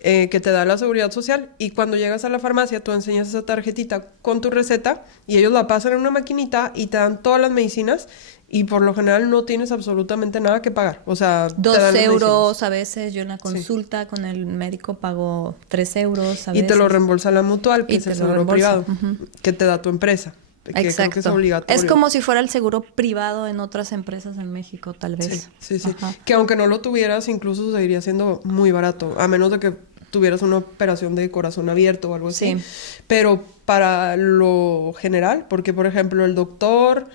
que te da la seguridad social y cuando llegas a la farmacia tú enseñas esa tarjetita con tu receta y ellos la pasan en una maquinita y te dan todas las medicinas y por lo general no tienes absolutamente nada que pagar. O sea, te 2 dan las medicinas. euros a veces, yo en la consulta con el médico pago 3 euros a Y te lo veces. reembolsa la mutual, que Y es te el lo seguro reembolsa. privado, que te da tu empresa, que creo que es Exacto. obligatorio. Es como si fuera el seguro privado en otras empresas en México, tal vez. Sí, sí. Ajá. Que aunque no lo tuvieras, incluso seguiría siendo muy barato, a menos de que tuvieras una operación de corazón abierto o algo así. Sí. Pero para lo general, porque por ejemplo el doctor,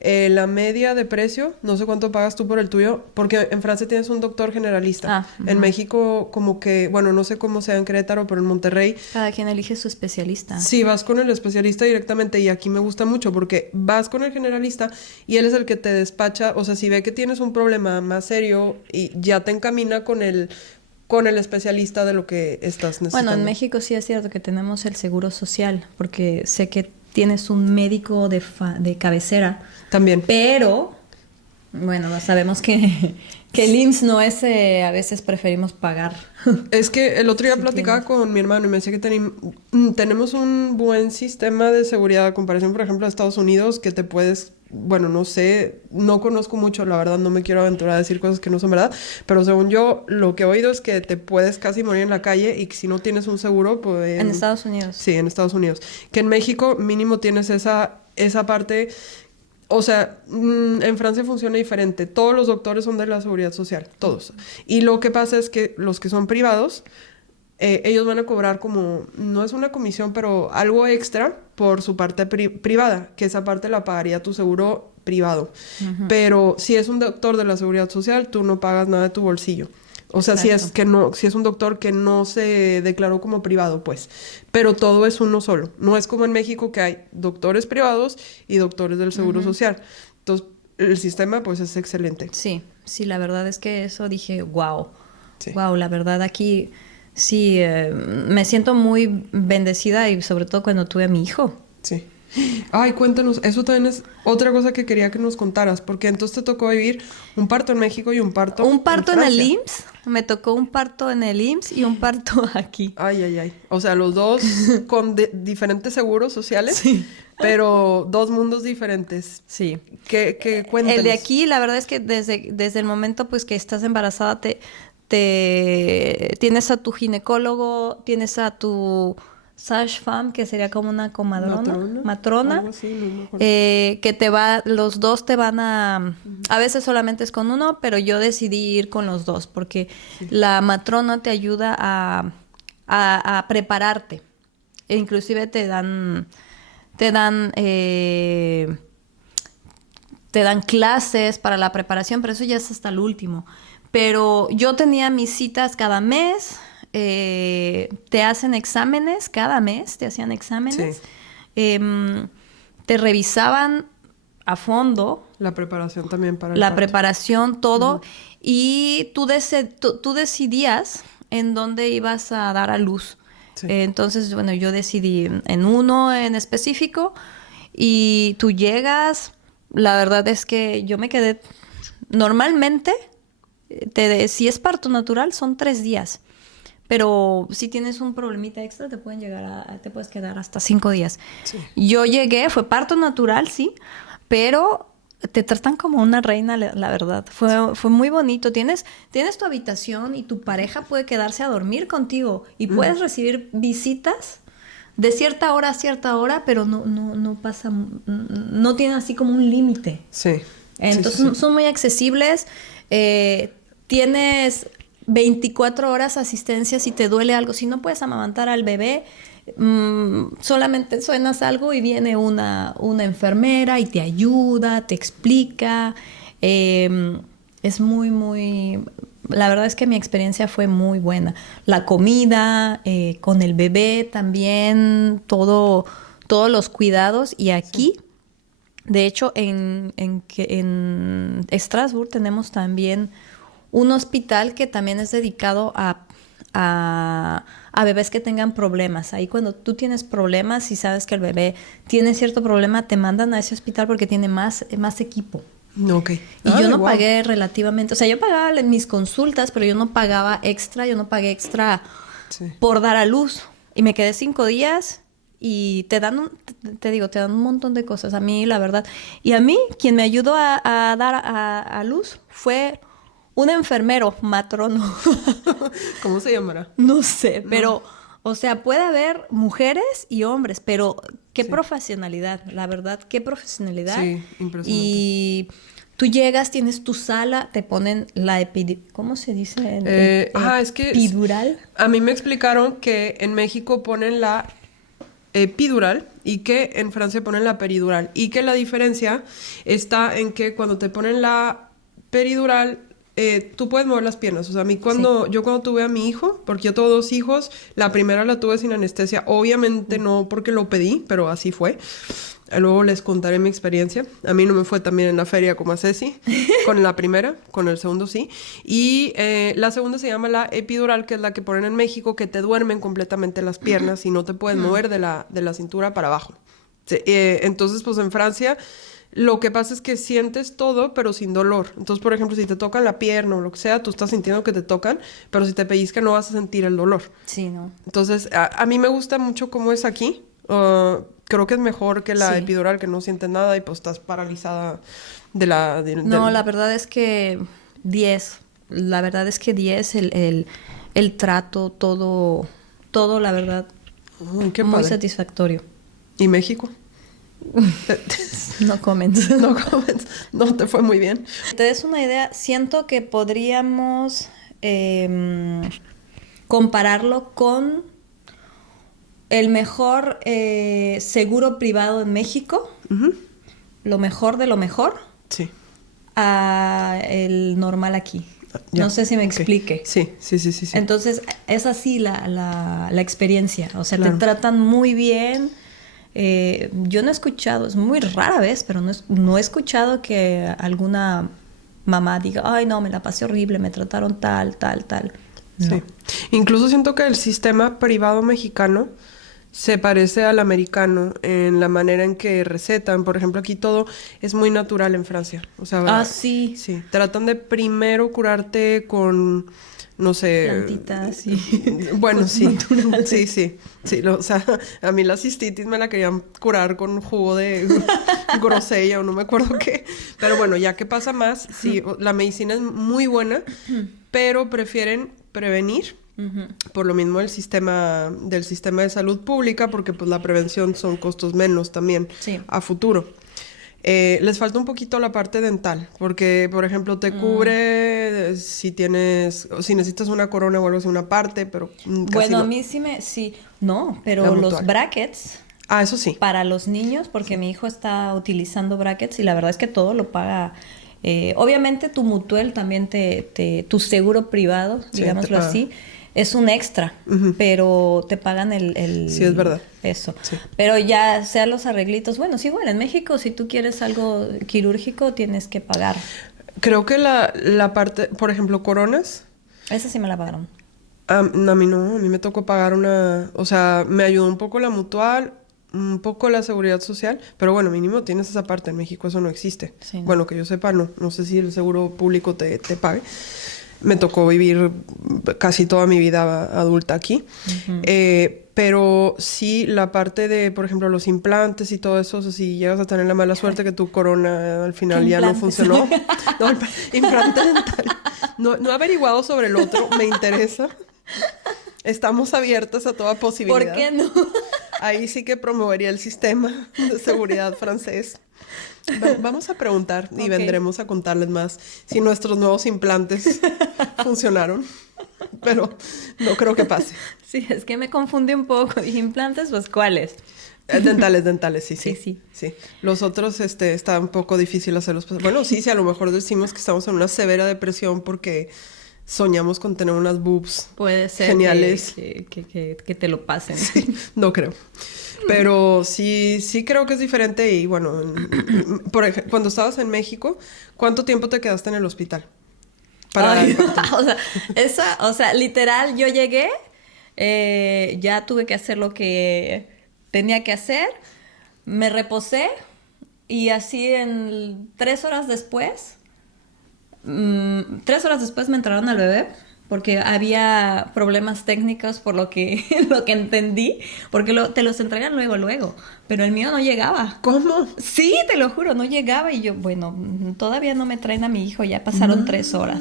la media de precio, no sé cuánto pagas tú por el tuyo, porque en Francia tienes un doctor generalista. En México como que, bueno, no sé cómo sea en Querétaro, pero en Monterrey Cada quien elige su especialista. sí, vas con el especialista directamente y aquí me gusta mucho porque vas con el generalista y él es el que te despacha, o sea, si ve que tienes un problema más serio y ya te encamina con el especialista de lo que estás necesitando. Bueno, en México sí es cierto que tenemos el seguro social, porque sé que tienes un médico de cabecera, También. pero bueno, sabemos que el IMSS no es, a veces preferimos pagar. Es que el otro día Sí, platicaba con mi hermano y me decía que tenemos un buen sistema de seguridad a comparación, por ejemplo, de Estados Unidos, que te puedes, bueno, no sé, no conozco mucho, la verdad, no me quiero aventurar a decir cosas que no son verdad, pero según yo, lo que he oído es que te puedes casi morir en la calle y que si no tienes un seguro, pues... En Estados Unidos. Sí, en Estados Unidos. Que en México mínimo tienes esa parte... O sea, en Francia funciona diferente. Todos los doctores son de la seguridad social, todos. Y lo que pasa es que los que son privados, ellos van a cobrar como, no es una comisión, pero algo extra por su parte privada, que esa parte la pagaría tu seguro privado. Pero si es un doctor de la seguridad social, tú no pagas nada de tu bolsillo. O sea, si es un doctor que no se declaró como privado, pues. Pero todo es uno solo. No es como en México que hay doctores privados y doctores del Seguro Social. Entonces, el sistema, pues, es excelente. Sí, sí, la verdad es que eso dije, wow. Sí. Wow, la verdad aquí sí, me siento muy bendecida y sobre todo cuando tuve a mi hijo. Sí. Ay, cuéntanos, eso también es otra cosa que quería que nos contaras, porque entonces te tocó vivir un parto en México y un parto En el Francia. IMSS, me tocó un parto en el IMSS y un parto aquí. Ay, ay, ay. O sea, los dos con diferentes seguros sociales, Sí. pero dos mundos diferentes. Sí. Cuéntanos. El de aquí, la verdad es que desde el momento pues que estás embarazada, tienes a tu ginecólogo, tienes a tu sage-femme, que sería como una matrona, Algo así, no me acuerdo. que los dos te van a veces solamente es con uno, pero yo decidí ir con los dos, porque la matrona te ayuda a prepararte. E inclusive te dan te dan clases para la preparación, pero eso ya es hasta el último. Pero yo tenía mis citas cada mes, te hacen exámenes, cada mes te hacían exámenes, Sí. Te revisaban a fondo La preparación también para el la parto. preparación, todo, y tú decidías en dónde ibas a dar a luz. Sí. Entonces, bueno, yo decidí en uno en específico y tú llegas, la verdad es que yo me quedé, normalmente, si es parto natural, son 3 días. Pero si tienes un problemita extra, te puedes quedar hasta 5 días. Sí. Yo llegué, fue parto natural, sí, pero te tratan como una reina, la verdad. Fue muy bonito. Tienes tu habitación y tu pareja puede quedarse a dormir contigo y puedes recibir visitas de cierta hora a cierta hora, pero no pasa, no tiene así como un límite. Sí. Entonces Sí. son muy accesibles. Tienes 24 horas asistencia si te duele algo. Si no puedes amamantar al bebé, solamente suenas algo y viene una enfermera y te ayuda, te explica. Es muy, muy... La verdad es que mi experiencia fue muy buena. La comida, con el bebé también, todos los cuidados. Y aquí... Sí. De hecho, en Estrasburgo tenemos también un hospital que también es dedicado a bebés que tengan problemas. Ahí cuando tú tienes problemas y sabes que el bebé tiene cierto problema, te mandan a ese hospital porque tiene más equipo. Ok. Y yo no wow. pagué relativamente, o sea, yo pagaba mis consultas, pero yo no pagaba extra, yo no pagué extra Sí. por dar a luz. Y me quedé 5 días y te dan te digo, te dan un montón de cosas. A mí, la verdad. Y a mí, quien me ayudó a dar a luz fue un enfermero, matrono. ¿Cómo se llamará? No sé, pero, o sea, puede haber mujeres y hombres, pero qué Sí. profesionalidad, la verdad, qué profesionalidad. Sí, impresionante. Y tú llegas, tienes tu sala, te ponen ¿cómo se dice? Es que Epidural. a mí me explicaron que en México ponen la epidural y que en Francia ponen la peridural y que la diferencia está en que cuando te ponen la peridural tú puedes mover las piernas. O sea, yo cuando tuve a mi hijo, porque yo tuve 2 hijos, la primera la tuve sin anestesia, obviamente no porque lo pedí, pero así fue. Luego les contaré mi experiencia. A mí no me fue tan bien en la feria como a Ceci, con la primera, con el segundo sí. Y la segunda se llama la epidural, que es la que ponen en México, que te duermen completamente las piernas y no te puedes mover de la cintura para abajo. Sí, entonces, pues en Francia lo que pasa es que sientes todo, pero sin dolor. Entonces, por ejemplo, si te tocan la pierna o lo que sea, tú estás sintiendo que te tocan, pero si te pellizcan no vas a sentir el dolor. Sí, ¿no? Entonces, a mí me gusta mucho cómo es aquí. Creo que es mejor que la epidural, que no sientes nada y pues estás paralizada No, la verdad es que 10. La verdad es que 10, el trato, todo, la verdad, Ay, qué muy padre. satisfactorio. ¿Y México? No comments. No comments. No te fue muy bien. Te des una idea, siento que podríamos compararlo con el mejor seguro privado en México, lo mejor de lo mejor, Sí. a el normal aquí. Ya. No sé si me Ok. explique. Sí. Entonces, es así la experiencia. O sea, Claro. te tratan muy bien. Yo no he escuchado, es muy rara vez, pero no he escuchado que alguna mamá diga, ay, no, me la pasé horrible, me trataron tal. No. Sí. Incluso siento que el sistema privado mexicano se parece al americano en la manera en que recetan. Por ejemplo, aquí todo es muy natural en Francia. O sea, Sí. sí. Tratan de primero curarte con, no sé... Plantitas y Bueno, cosas sí. naturales. Sí. O sea, a mí la cistitis me la querían curar con jugo de grosella o no me acuerdo qué. Pero bueno, ya que pasa más, sí, la medicina es muy buena, pero prefieren prevenir. Por lo mismo del sistema de salud pública, porque pues la prevención son costos menos también Sí. a futuro. Les falta un poquito la parte dental, porque por ejemplo te cubre si necesitas una corona o algo así, una parte, pero casi Bueno, no. a mí sí no, pero La los mutual. brackets Ah, eso sí. para los niños, porque mi hijo está utilizando brackets y la verdad es que todo lo paga. Obviamente tu mutuel también tu seguro privado, Sí, digámoslo te paga. así, es un extra, pero te pagan el... Sí, es verdad. Eso. Sí. Pero ya sean los arreglitos, bueno, sí, bueno, en México si tú quieres algo quirúrgico tienes que pagar. Creo que la parte, por ejemplo, coronas, Esa sí me la pagaron. no, a mí no, a mí me tocó pagar o sea, me ayudó un poco la mutual, un poco la seguridad social, pero bueno, mínimo tienes esa parte, en México eso no existe. Sí, no. Bueno, que yo sepa, no sé si el seguro público te pague. Me tocó vivir casi toda mi vida adulta aquí. Pero sí, la parte de, por ejemplo, los implantes y todo eso, o sea, si llegas a tener la mala suerte que tu corona al final ¿Qué ya no implantes? funcionó. No, el implante dental. No he averiguado sobre el otro, me interesa. Estamos abiertas a toda posibilidad. ¿Por qué no? Ahí sí que promovería el sistema de seguridad francés. Vamos a preguntar y Ok. vendremos a contarles más si nuestros nuevos implantes funcionaron. Pero no creo que pase. Sí, es que me confundí un poco. Dije, implantes, pues, ¿cuáles? Dentales, sí. Sí. Los otros, está un poco difícil hacerlos. Bueno, sí, a lo mejor decimos que estamos en una severa depresión porque soñamos con tener unas boobs Puede ser geniales. que te lo pasen. Sí, no creo. Pero sí creo que es diferente y bueno, por ejemplo, cuando estabas en México, ¿cuánto tiempo te quedaste en el hospital? Ay, o sea, literal, yo llegué, ya tuve que hacer lo que tenía que hacer, me reposé y así en 3 horas después, 3 horas después me entraron al bebé porque había problemas técnicos por lo que, lo que entendí, porque te los entregan luego, pero el mío no llegaba. ¿Cómo? Sí, te lo juro, no llegaba y yo, bueno, todavía no me traen a mi hijo, ya pasaron 3 horas.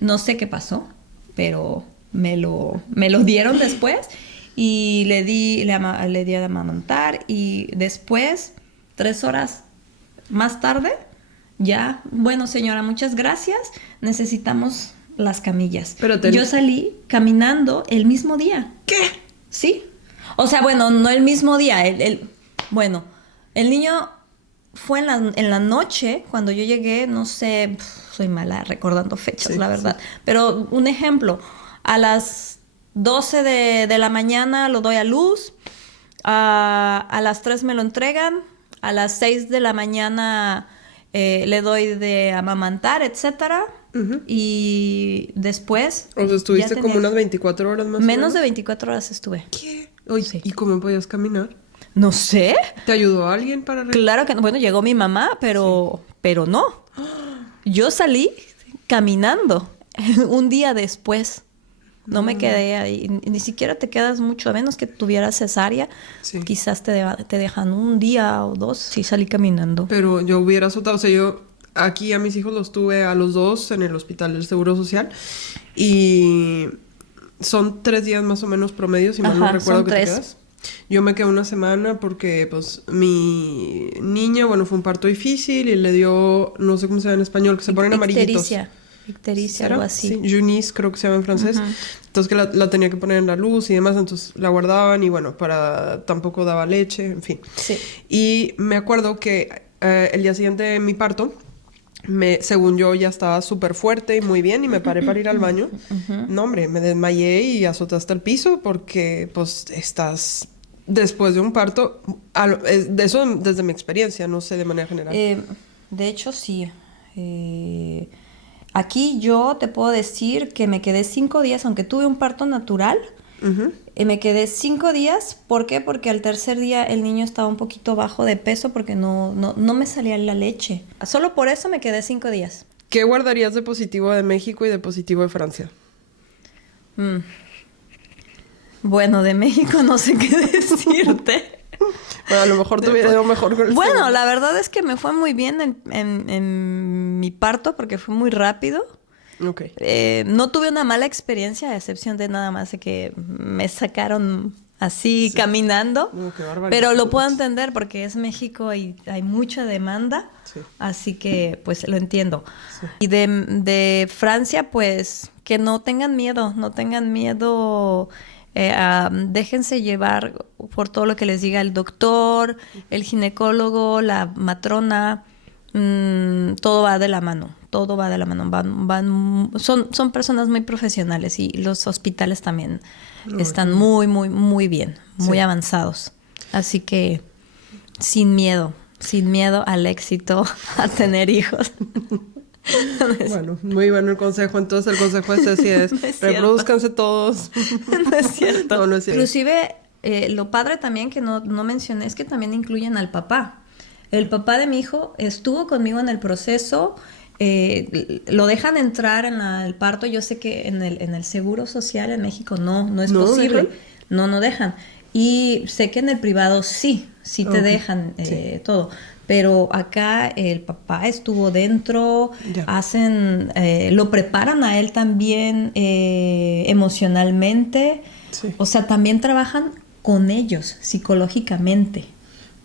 No sé qué pasó, pero me lo dieron después y le di a amamantar y después, 3 horas más tarde, ya, bueno señora, muchas gracias, necesitamos las camillas. Pero Yo salí caminando el mismo día. ¿Qué? Sí. O sea, bueno, no el mismo día. Bueno, el niño fue en la noche, cuando yo llegué, no sé, soy mala recordando fechas, Sí, la verdad. sí. Pero un ejemplo, a las 12 de la mañana lo doy a luz, a las 3 me lo entregan, a las 6 de la mañana le doy de amamantar, etcétera. Y después... O sea, estuviste ya como tenía- unas 24 horas más o Menos de menos. 24 horas estuve. ¿Qué? Oye, Sí. ¿y cómo podías caminar? No sé. ¿Te ayudó alguien para Claro que no. Bueno, llegó mi mamá, pero no. Yo salí caminando un día después. No me quedé ahí. Ni siquiera te quedas mucho, a menos que tuvieras cesárea. Sí. Quizás te dejan un día o dos. Sí, salí caminando. Pero yo hubiera soltado, o sea, yo aquí a mis hijos los tuve a los dos en el hospital del Seguro Social y son 3 días más o menos promedio, si mal no Ajá, recuerdo son que te 3. quedas. Yo me quedé una semana porque, pues, mi niña, bueno, fue un parto difícil y le dio, no sé cómo se llama en español, que se ponen amarillitos. Ictericia, ¿Será? algo así. Sí, Eunice creo que se llama en francés. Entonces que la tenía que poner en la luz y demás, entonces la guardaban y bueno, tampoco daba leche, en fin. Sí. Y me acuerdo que el día siguiente de mi parto, según yo ya estaba súper fuerte y muy bien y me paré para ir al baño. No, hombre, me desmayé y azoté hasta el piso porque pues estás después de un parto, de eso desde mi experiencia, no sé de manera general. De hecho, sí. Aquí yo te puedo decir que me quedé 5 días, aunque tuve un parto natural. Me quedé 5 días. ¿Por qué? Porque al tercer día el niño estaba un poquito bajo de peso porque no me salía la leche. Solo por eso me quedé 5 días. ¿Qué guardarías de positivo de México y de positivo de Francia? Bueno, de México no sé qué decirte. Bueno, a lo mejor te hubiera ido mejor con el Bueno, segundo. la verdad es que me fue muy bien en mi parto porque fue muy rápido. Ok. No tuve una mala experiencia, a excepción de nada más de que me sacaron así caminando. Qué barbaridad. Pero lo puedo entender porque es México y hay mucha demanda. Sí. Así que pues lo entiendo. Sí. Y de Francia, pues que no tengan miedo. Déjense llevar por todo lo que les diga el doctor, el ginecólogo, la matrona. Todo va de la mano, todo va de la mano. Son personas muy profesionales y los hospitales también están muy bien, muy avanzados. Así que sin miedo al éxito, a tener hijos. Bueno, muy bueno el consejo. Entonces el consejo es así es, No es reproduzcanse todos. No es cierto. No es cierto. Inclusive, lo padre también que no mencioné es que también incluyen al papá. El papá de mi hijo estuvo conmigo en el proceso, lo dejan entrar en el parto. Yo sé que en el Seguro Social en México no es posible. ¿Dejan? No dejan. Y sé que en el privado sí te dejan todo. Pero acá el papá estuvo dentro, lo preparan a él también emocionalmente. Sí. O sea, también trabajan con ellos psicológicamente.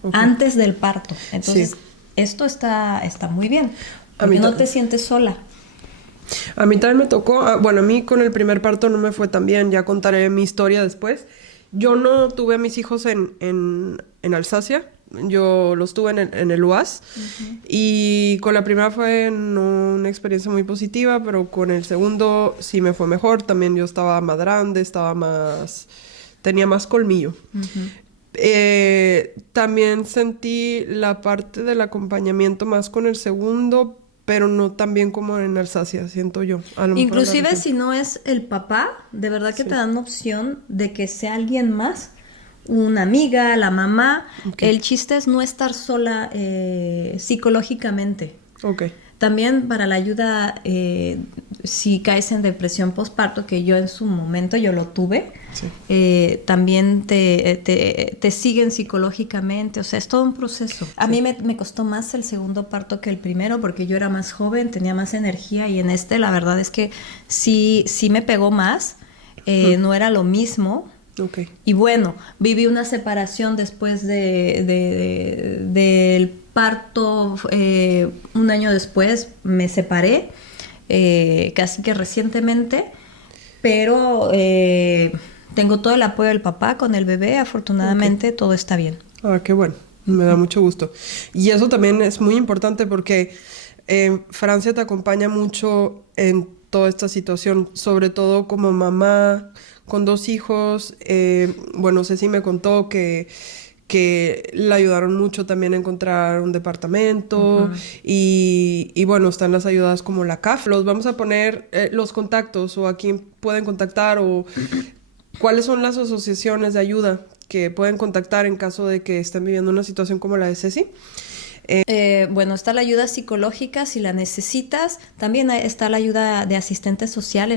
Okay. Antes del parto. Entonces, esto está muy bien. Porque no te sientes sola. A mí también me tocó, bueno, a mí con el primer parto no me fue tan bien, ya contaré mi historia después. Yo no tuve a mis hijos en Alsacia, yo los tuve en el UAS. Y con la primera fue no una experiencia muy positiva, pero con el segundo sí me fue mejor. También yo estaba más grande, tenía más colmillo. También sentí la parte del acompañamiento más con el segundo, pero no tan bien como en Alsacia, siento yo. Inclusive si no es el papá, de verdad que te dan opción de que sea alguien más, una amiga, la mamá. Okay. El chiste es no estar sola psicológicamente. Okay. También para la ayuda, si caes en depresión postparto, que yo en su momento yo lo tuve, también te siguen psicológicamente. O sea, es todo un proceso. A mí me costó más el segundo parto que el primero porque yo era más joven, tenía más energía, y en la verdad es que sí me pegó más. No era lo mismo. Okay. Y bueno, viví una separación después del parto. Un año después me separé, casi que recientemente, pero tengo todo el apoyo del papá con el bebé. Afortunadamente todo está bien. Ah, qué bueno, me da mucho gusto. Y eso también es muy importante porque Francia te acompaña mucho en toda esta situación, sobre todo como mamá con 2 hijos. Bueno, Ceci me contó que le ayudaron mucho también a encontrar un departamento. Y bueno, están las ayudas como la CAF. Los vamos a poner los contactos o a quién pueden contactar o cuáles son las asociaciones de ayuda que pueden contactar en caso de que estén viviendo una situación como la de Ceci. Bueno, está la ayuda psicológica si la necesitas. También está la ayuda de asistente social.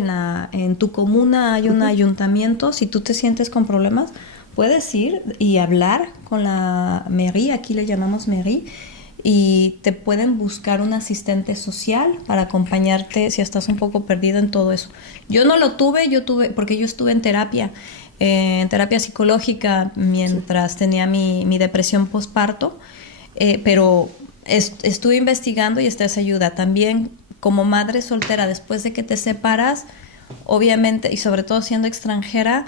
En tu comuna hay un ayuntamiento. Si tú te sientes con problemas, puedes ir y hablar con la mairie, aquí le llamamos mairie, y te pueden buscar un asistente social para acompañarte si estás un poco perdido en todo eso. Yo no lo tuve, porque yo estuve en terapia psicológica mientras tenía mi depresión postparto. Pero estuve investigando y esta es ayuda. También como madre soltera, después de que te separas, obviamente, y sobre todo siendo extranjera,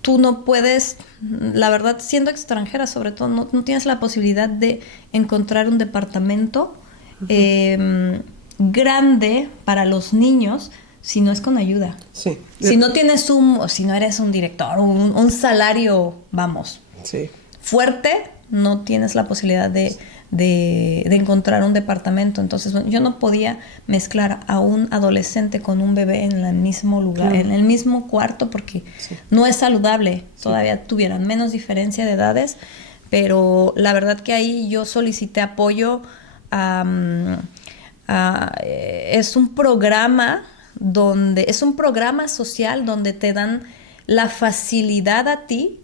tú no puedes, la verdad, siendo extranjera sobre todo, no tienes la posibilidad de encontrar un departamento grande para los niños si no es con ayuda. Sí. Si no tienes si no eres un director, un salario, fuerte, no tienes la posibilidad de encontrar un departamento. Entonces, yo no podía mezclar a un adolescente con un bebé en el mismo lugar, en el mismo cuarto, porque no es saludable. Todavía tuvieran menos diferencia de edades, pero la verdad que ahí yo solicité apoyo. Es un programa social donde te dan la facilidad a ti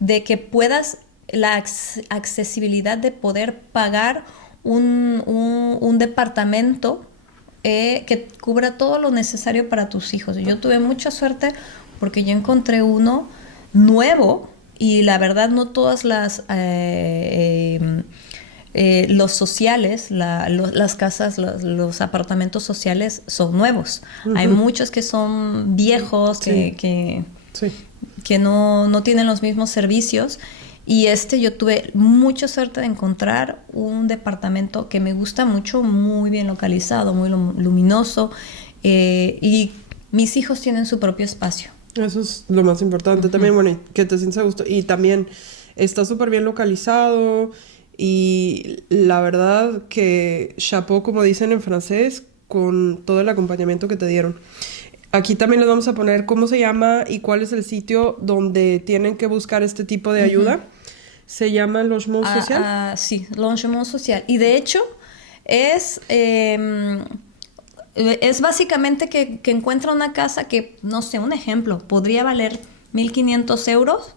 de que puedas, la accesibilidad de poder pagar un departamento que cubra todo lo necesario para tus hijos. Yo tuve mucha suerte porque yo encontré uno nuevo y la verdad no todas los sociales, las casas, los apartamentos sociales son nuevos. Hay muchos que son viejos, que Sí. que no tienen los mismos servicios. Y yo tuve mucha suerte de encontrar un departamento que me gusta mucho, muy bien localizado, muy luminoso, y mis hijos tienen su propio espacio. Eso es lo más importante también, bueno, y que te sientas a gusto. Y también está súper bien localizado y la verdad que chapeau, como dicen en francés, con todo el acompañamiento que te dieron. Aquí también les vamos a poner cómo se llama y cuál es el sitio donde tienen que buscar este tipo de ayuda. Se llama Logement Social. Sí, Logement Social. Y de hecho es básicamente que encuentra una casa que, no sé, un ejemplo, podría valer 1.500 euros,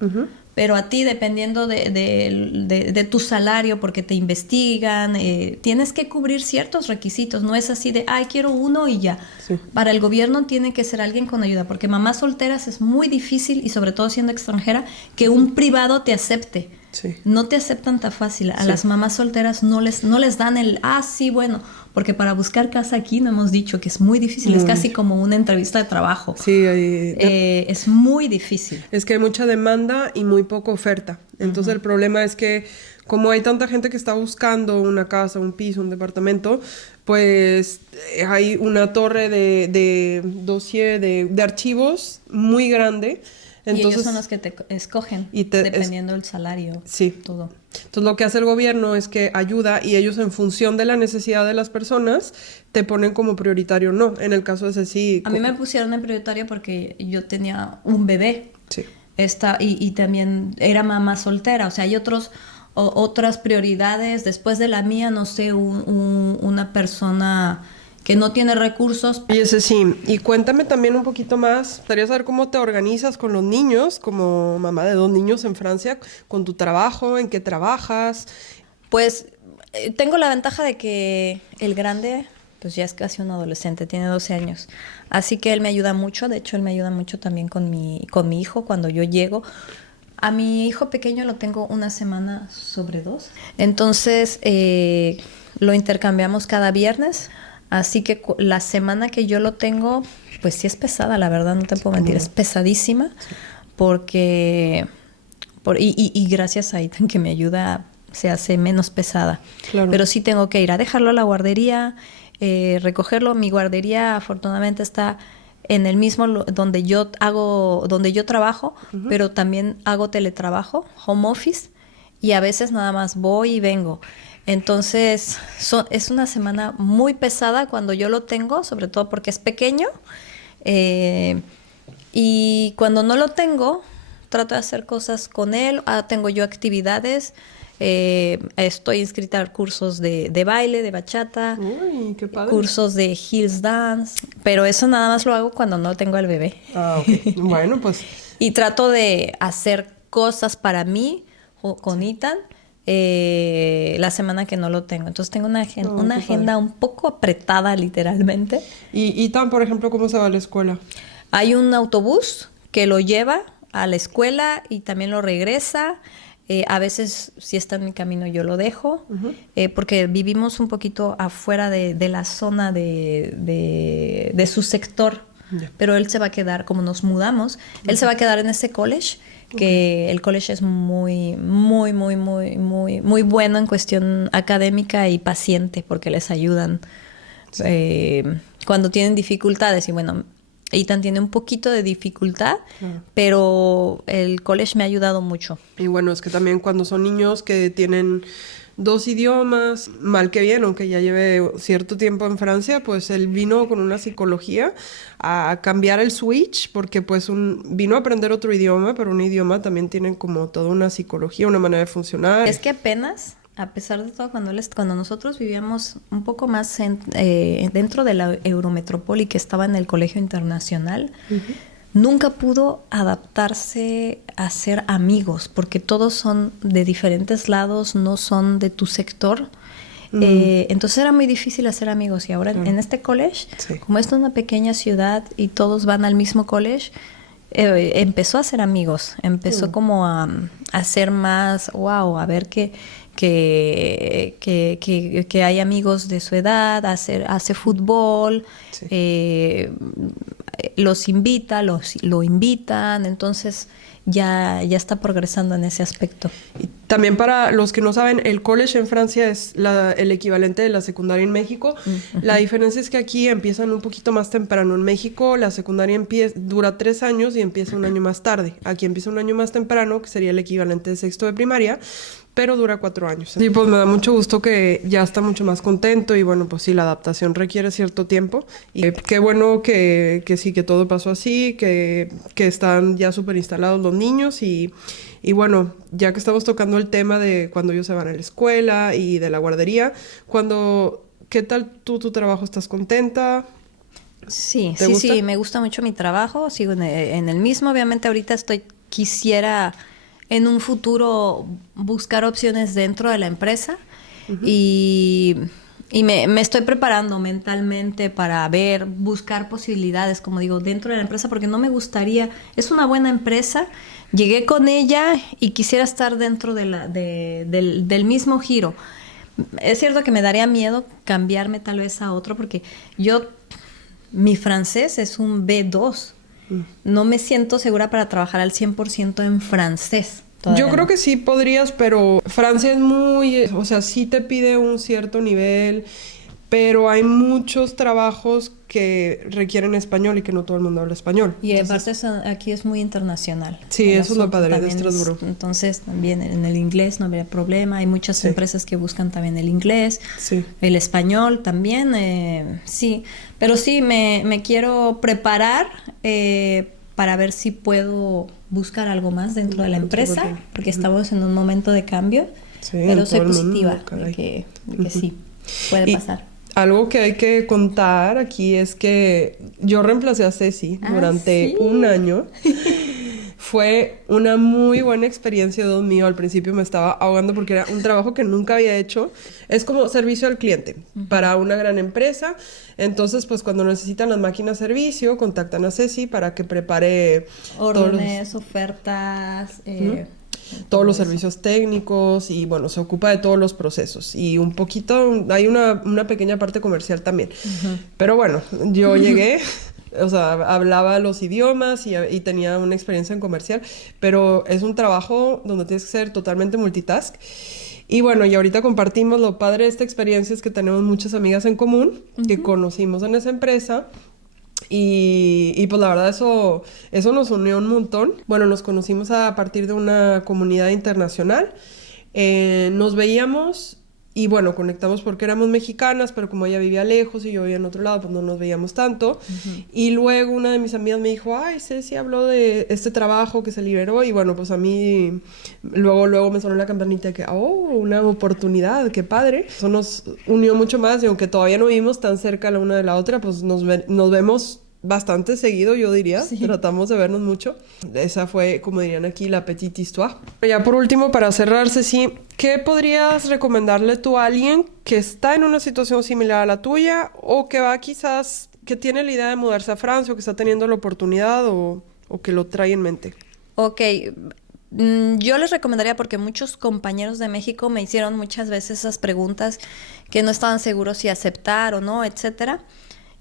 pero a ti, dependiendo de tu salario, porque te investigan, tienes que cubrir ciertos requisitos. No es así de, ay, quiero uno y ya. Sí. Para el gobierno tiene que ser alguien con ayuda, porque mamás solteras es muy difícil, y sobre todo siendo extranjera, que un privado te acepte. Sí. No te aceptan tan fácil. A las mamás solteras no les dan sí, bueno, porque para buscar casa aquí no hemos dicho que es muy difícil, es casi como una entrevista de trabajo. Sí, es muy difícil. es que hay mucha demanda y muy poca oferta. Entonces el problema es que como hay tanta gente que está buscando una casa, un piso, un departamento, pues hay una torre de dossier de archivos muy grande. Entonces, y ellos son los que te escogen, dependiendo del salario. Sí. Todo. Entonces lo que hace el gobierno es que ayuda, y ellos, en función de la necesidad de las personas, te ponen como prioritario o no. En el caso de Ceci... A mí me pusieron en prioritario porque yo tenía un bebé. Sí. Y también era mamá soltera. O sea, hay otras prioridades. Después de la mía, no sé, una persona que no tiene recursos. Y sí, y cuéntame también un poquito más, quería saber cómo te organizas con los niños, como mamá de 2 niños en Francia, con tu trabajo, en qué trabajas. Pues tengo la ventaja de que el grande, pues ya es casi un adolescente, tiene 12 años, así que él me ayuda mucho. De hecho, él me ayuda mucho también con mi hijo cuando yo llego. A mi hijo pequeño lo tengo 1 semana sobre 2, entonces lo intercambiamos cada viernes. Así que la semana que yo lo tengo, pues sí es pesada, la verdad, no te puedo mentir, es pesadísima, porque gracias a Ethan, que me ayuda, se hace menos pesada. Claro. Pero sí tengo que ir a dejarlo a la guardería, recogerlo. Mi guardería afortunadamente está en el mismo donde yo trabajo, pero también hago teletrabajo, home office, y a veces nada más voy y vengo. Entonces, es una semana muy pesada cuando yo lo tengo, sobre todo porque es pequeño. Y cuando no lo tengo, trato de hacer cosas con él. Tengo yo actividades. Estoy inscrita a cursos de baile, de bachata. Uy, qué padre. Cursos de heels dance. Pero eso nada más lo hago cuando no tengo al bebé. Ok. Bueno, pues... Y trato de hacer cosas para mí con Ethan. La semana que no lo tengo. Entonces tengo una agenda un poco apretada, literalmente. ¿Y Tan, por ejemplo, cómo se va a la escuela? Hay un autobús que lo lleva a la escuela y también lo regresa. A veces, si está en mi camino, yo lo dejo, porque vivimos un poquito afuera de la zona de su sector. Yeah. Pero él se va a quedar, como nos mudamos, él se va a quedar en ese college, que el college es muy bueno en cuestión académica y paciente, porque les ayudan cuando tienen dificultades. Y bueno, Ethan tiene un poquito de dificultad, pero el college me ha ayudado mucho. Y bueno, es que también cuando son niños que tienen 2 idiomas, mal que bien, aunque ya lleve cierto tiempo en Francia, pues él vino con una psicología a cambiar el switch, porque pues vino a aprender otro idioma, pero un idioma también tiene como toda una psicología, una manera de funcionar. Es que apenas, a pesar de todo, cuando nosotros vivíamos un poco más dentro de la Eurometrópoli, que estaba en el colegio internacional, nunca pudo adaptarse a ser amigos, porque todos son de diferentes lados, no son de tu sector. Entonces era muy difícil hacer amigos. Y ahora en este college, como es una pequeña ciudad y todos van al mismo college, empezó a hacer amigos. Empezó como a hacer más, a ver que hay amigos de su edad, hace fútbol. los invita, lo invitan, entonces ya está progresando en ese aspecto. Y también para los que no saben, el college en Francia es el equivalente de la secundaria en México. La diferencia es que aquí empiezan un poquito más temprano. En México la secundaria dura 3 años y empieza un año más tarde. Aquí empieza un año más temprano, que sería el equivalente de sexto de primaria, pero dura 4 años. Sí, pues me da mucho gusto que ya está mucho más contento y bueno, pues sí, la adaptación requiere cierto tiempo. Y qué bueno que sí, que todo pasó así, que están ya súper instalados los niños y bueno, ya que estamos tocando el tema de cuando ellos se van a la escuela y de la guardería, ¿qué tal tu trabajo? ¿Estás contenta? Sí, ¿Te gusta? sí, me gusta mucho mi trabajo, sigo en el mismo, obviamente ahorita quisiera en un futuro buscar opciones dentro de la empresa y me estoy preparando mentalmente para buscar posibilidades, como digo, dentro de la empresa, porque no me gustaría, es una buena empresa, llegué con ella y quisiera estar dentro del mismo giro. Es cierto que me daría miedo cambiarme tal vez a otro, porque mi francés es un B2. No me siento segura para trabajar al 100% en francés. Yo creo que sí podrías, pero Francia es o sea, sí te pide un cierto nivel, pero hay muchos trabajos que requieren español y que no todo el mundo habla español. Y aparte aquí es muy internacional. Sí, eso es lo padre de Estrasburgo. Entonces también en el inglés no habría problema. Hay muchas empresas que buscan también el inglés, el español también, sí. Pero sí, me quiero preparar para ver si puedo buscar algo más dentro de la empresa, porque estamos en un momento de cambio, pero soy positiva de que sí, puede pasar. Algo que hay que contar aquí es que yo reemplacé a Ceci durante un año. Fue una muy buena experiencia, Dios mío. Al principio me estaba ahogando porque era un trabajo que nunca había hecho. Es como servicio al cliente para una gran empresa. Entonces, pues cuando necesitan las máquinas de servicio, contactan a Ceci para que prepare órdenes, ofertas, todos los servicios técnicos y bueno, se ocupa de todos los procesos y un poquito, hay una pequeña parte comercial también. Pero bueno, yo llegué, o sea, hablaba los idiomas y tenía una experiencia en comercial, pero es un trabajo donde tienes que ser totalmente multitask. Y bueno, y ahorita compartimos lo padre de esta experiencia es que tenemos muchas amigas en común que conocimos en esa empresa. Y pues la verdad eso nos unió un montón. Bueno, nos conocimos a partir de una comunidad internacional. Nos veíamos y bueno, conectamos porque éramos mexicanas, pero como ella vivía lejos y yo vivía en otro lado, pues no nos veíamos tanto. Y luego una de mis amigas me dijo, ay, Ceci habló de este trabajo que se liberó. Y bueno, pues a mí luego me sonó la campanita de que, una oportunidad, qué padre. Eso nos unió mucho más y aunque todavía no vivimos tan cerca la una de la otra, pues nos vemos bastante seguido, yo diría. Sí. Tratamos de vernos mucho. Esa fue, como dirían aquí, la petite histoire. Ya por último, para cerrar, Ceci, ¿qué podrías recomendarle tú a alguien que está en una situación similar a la tuya o que va quizás, que tiene la idea de mudarse a Francia o que está teniendo la oportunidad o que lo trae en mente? Ok. Yo les recomendaría, porque muchos compañeros de México me hicieron muchas veces esas preguntas que no estaban seguros si aceptar o no, etcétera.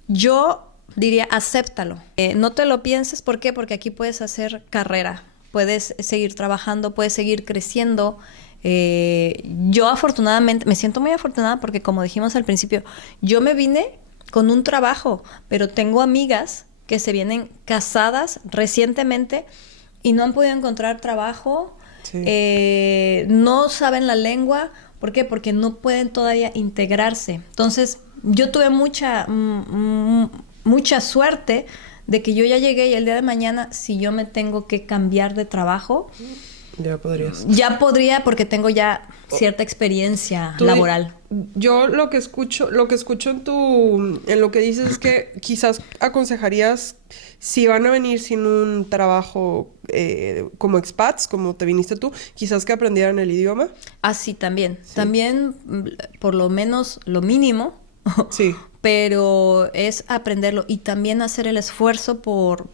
Yo diría, acéptalo. No te lo pienses, ¿por qué? Porque aquí puedes hacer carrera, puedes seguir trabajando, puedes seguir creciendo. Yo afortunadamente, me siento muy afortunada porque como dijimos al principio, yo me vine con un trabajo, pero tengo amigas que se vienen casadas recientemente y no han podido encontrar trabajo, no saben la lengua. ¿Por qué? Porque no pueden todavía integrarse. Entonces, yo tuve mucha suerte de que yo ya llegué y el día de mañana, si yo me tengo que cambiar de trabajo, ya podría porque tengo ya cierta experiencia laboral. Yo lo que escucho en lo que dices es que quizás aconsejarías, si van a venir sin un trabajo como expats, como te viniste tú, quizás que aprendieran el idioma. Ah, sí, también. Sí. También, por lo menos, lo mínimo. Sí. Pero es aprenderlo y también hacer el esfuerzo por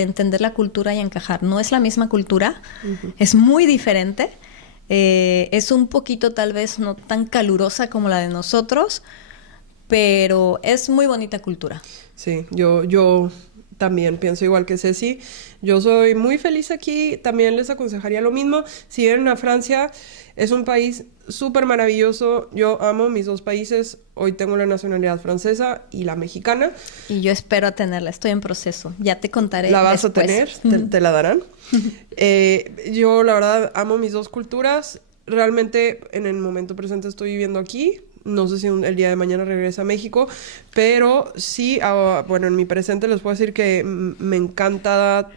entender la cultura y encajar. No es la misma cultura, es muy diferente, es un poquito tal vez no tan calurosa como la de nosotros, pero es muy bonita cultura. Sí, yo también pienso igual que Ceci. Yo soy muy feliz aquí. También les aconsejaría lo mismo. Si vienen a Francia, es un país súper maravilloso. Yo amo mis dos países. Hoy tengo la nacionalidad francesa y la mexicana. Y yo espero tenerla. Estoy en proceso. Ya te contaré ¿La vas después. a tener? ¿Te la darán? Yo, la verdad, amo mis dos culturas. Realmente, en el momento presente estoy viviendo aquí. No sé si el día de mañana regrese a México, pero sí, bueno, en mi presente les puedo decir que me encanta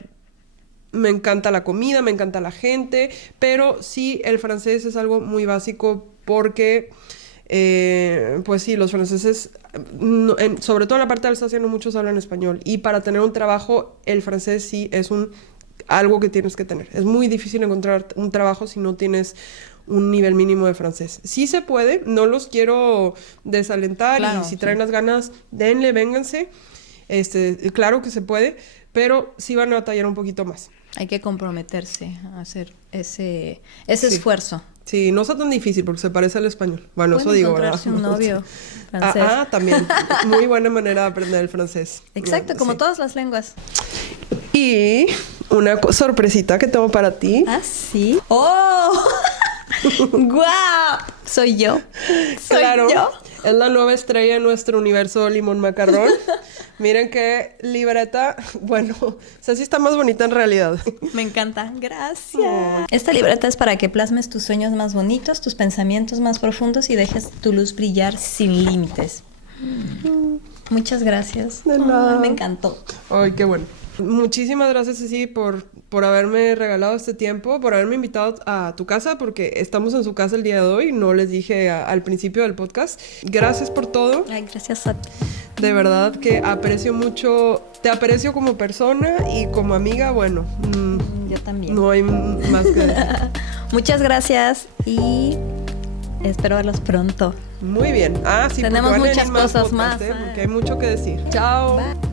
la comida, me encanta la gente, pero sí, el francés es algo muy básico porque, pues sí, los franceses, sobre todo en la parte de Alsacia, no muchos hablan español. Y para tener un trabajo, el francés sí es algo que tienes que tener. Es muy difícil encontrar un trabajo si no tienes un nivel mínimo de francés. Sí se puede, no los quiero desalentar, claro, y si traen las ganas, denle, vénganse. Claro que se puede, pero sí van a batallar un poquito más. Hay que comprometerse a hacer ese esfuerzo. Sí, no está tan difícil porque se parece al español. Bueno, eso digo, ¿verdad? Encontrarse un novio francés. También. Muy buena manera de aprender el francés. Exacto, como todas las lenguas. Y una sorpresita que tengo para ti. ¿Ah, sí? ¡Oh! ¡Guau! ¿Soy yo? Claro, yo. Es la nueva estrella en nuestro universo Limón Macarrón. Miren qué libreta. Bueno, o sea, sí está más bonita en realidad. Me encanta. Gracias. Esta libreta es para que plasmes tus sueños más bonitos, tus pensamientos más profundos y dejes tu luz brillar sin límites. Muchas gracias. De nada. Me encantó. Ay, qué bueno. Muchísimas gracias, Ceci, por haberme regalado este tiempo, por haberme invitado a tu casa, porque estamos en su casa el día de hoy, no les dije al principio del podcast. Gracias por todo. Ay, gracias a ti. De verdad que aprecio mucho, te aprecio como persona y como amiga, bueno. Yo también. No hay más que decir. Muchas gracias y espero verlos pronto. Muy bien. Sí, tenemos muchas cosas más. Porque hay mucho que decir. Chao. Bye.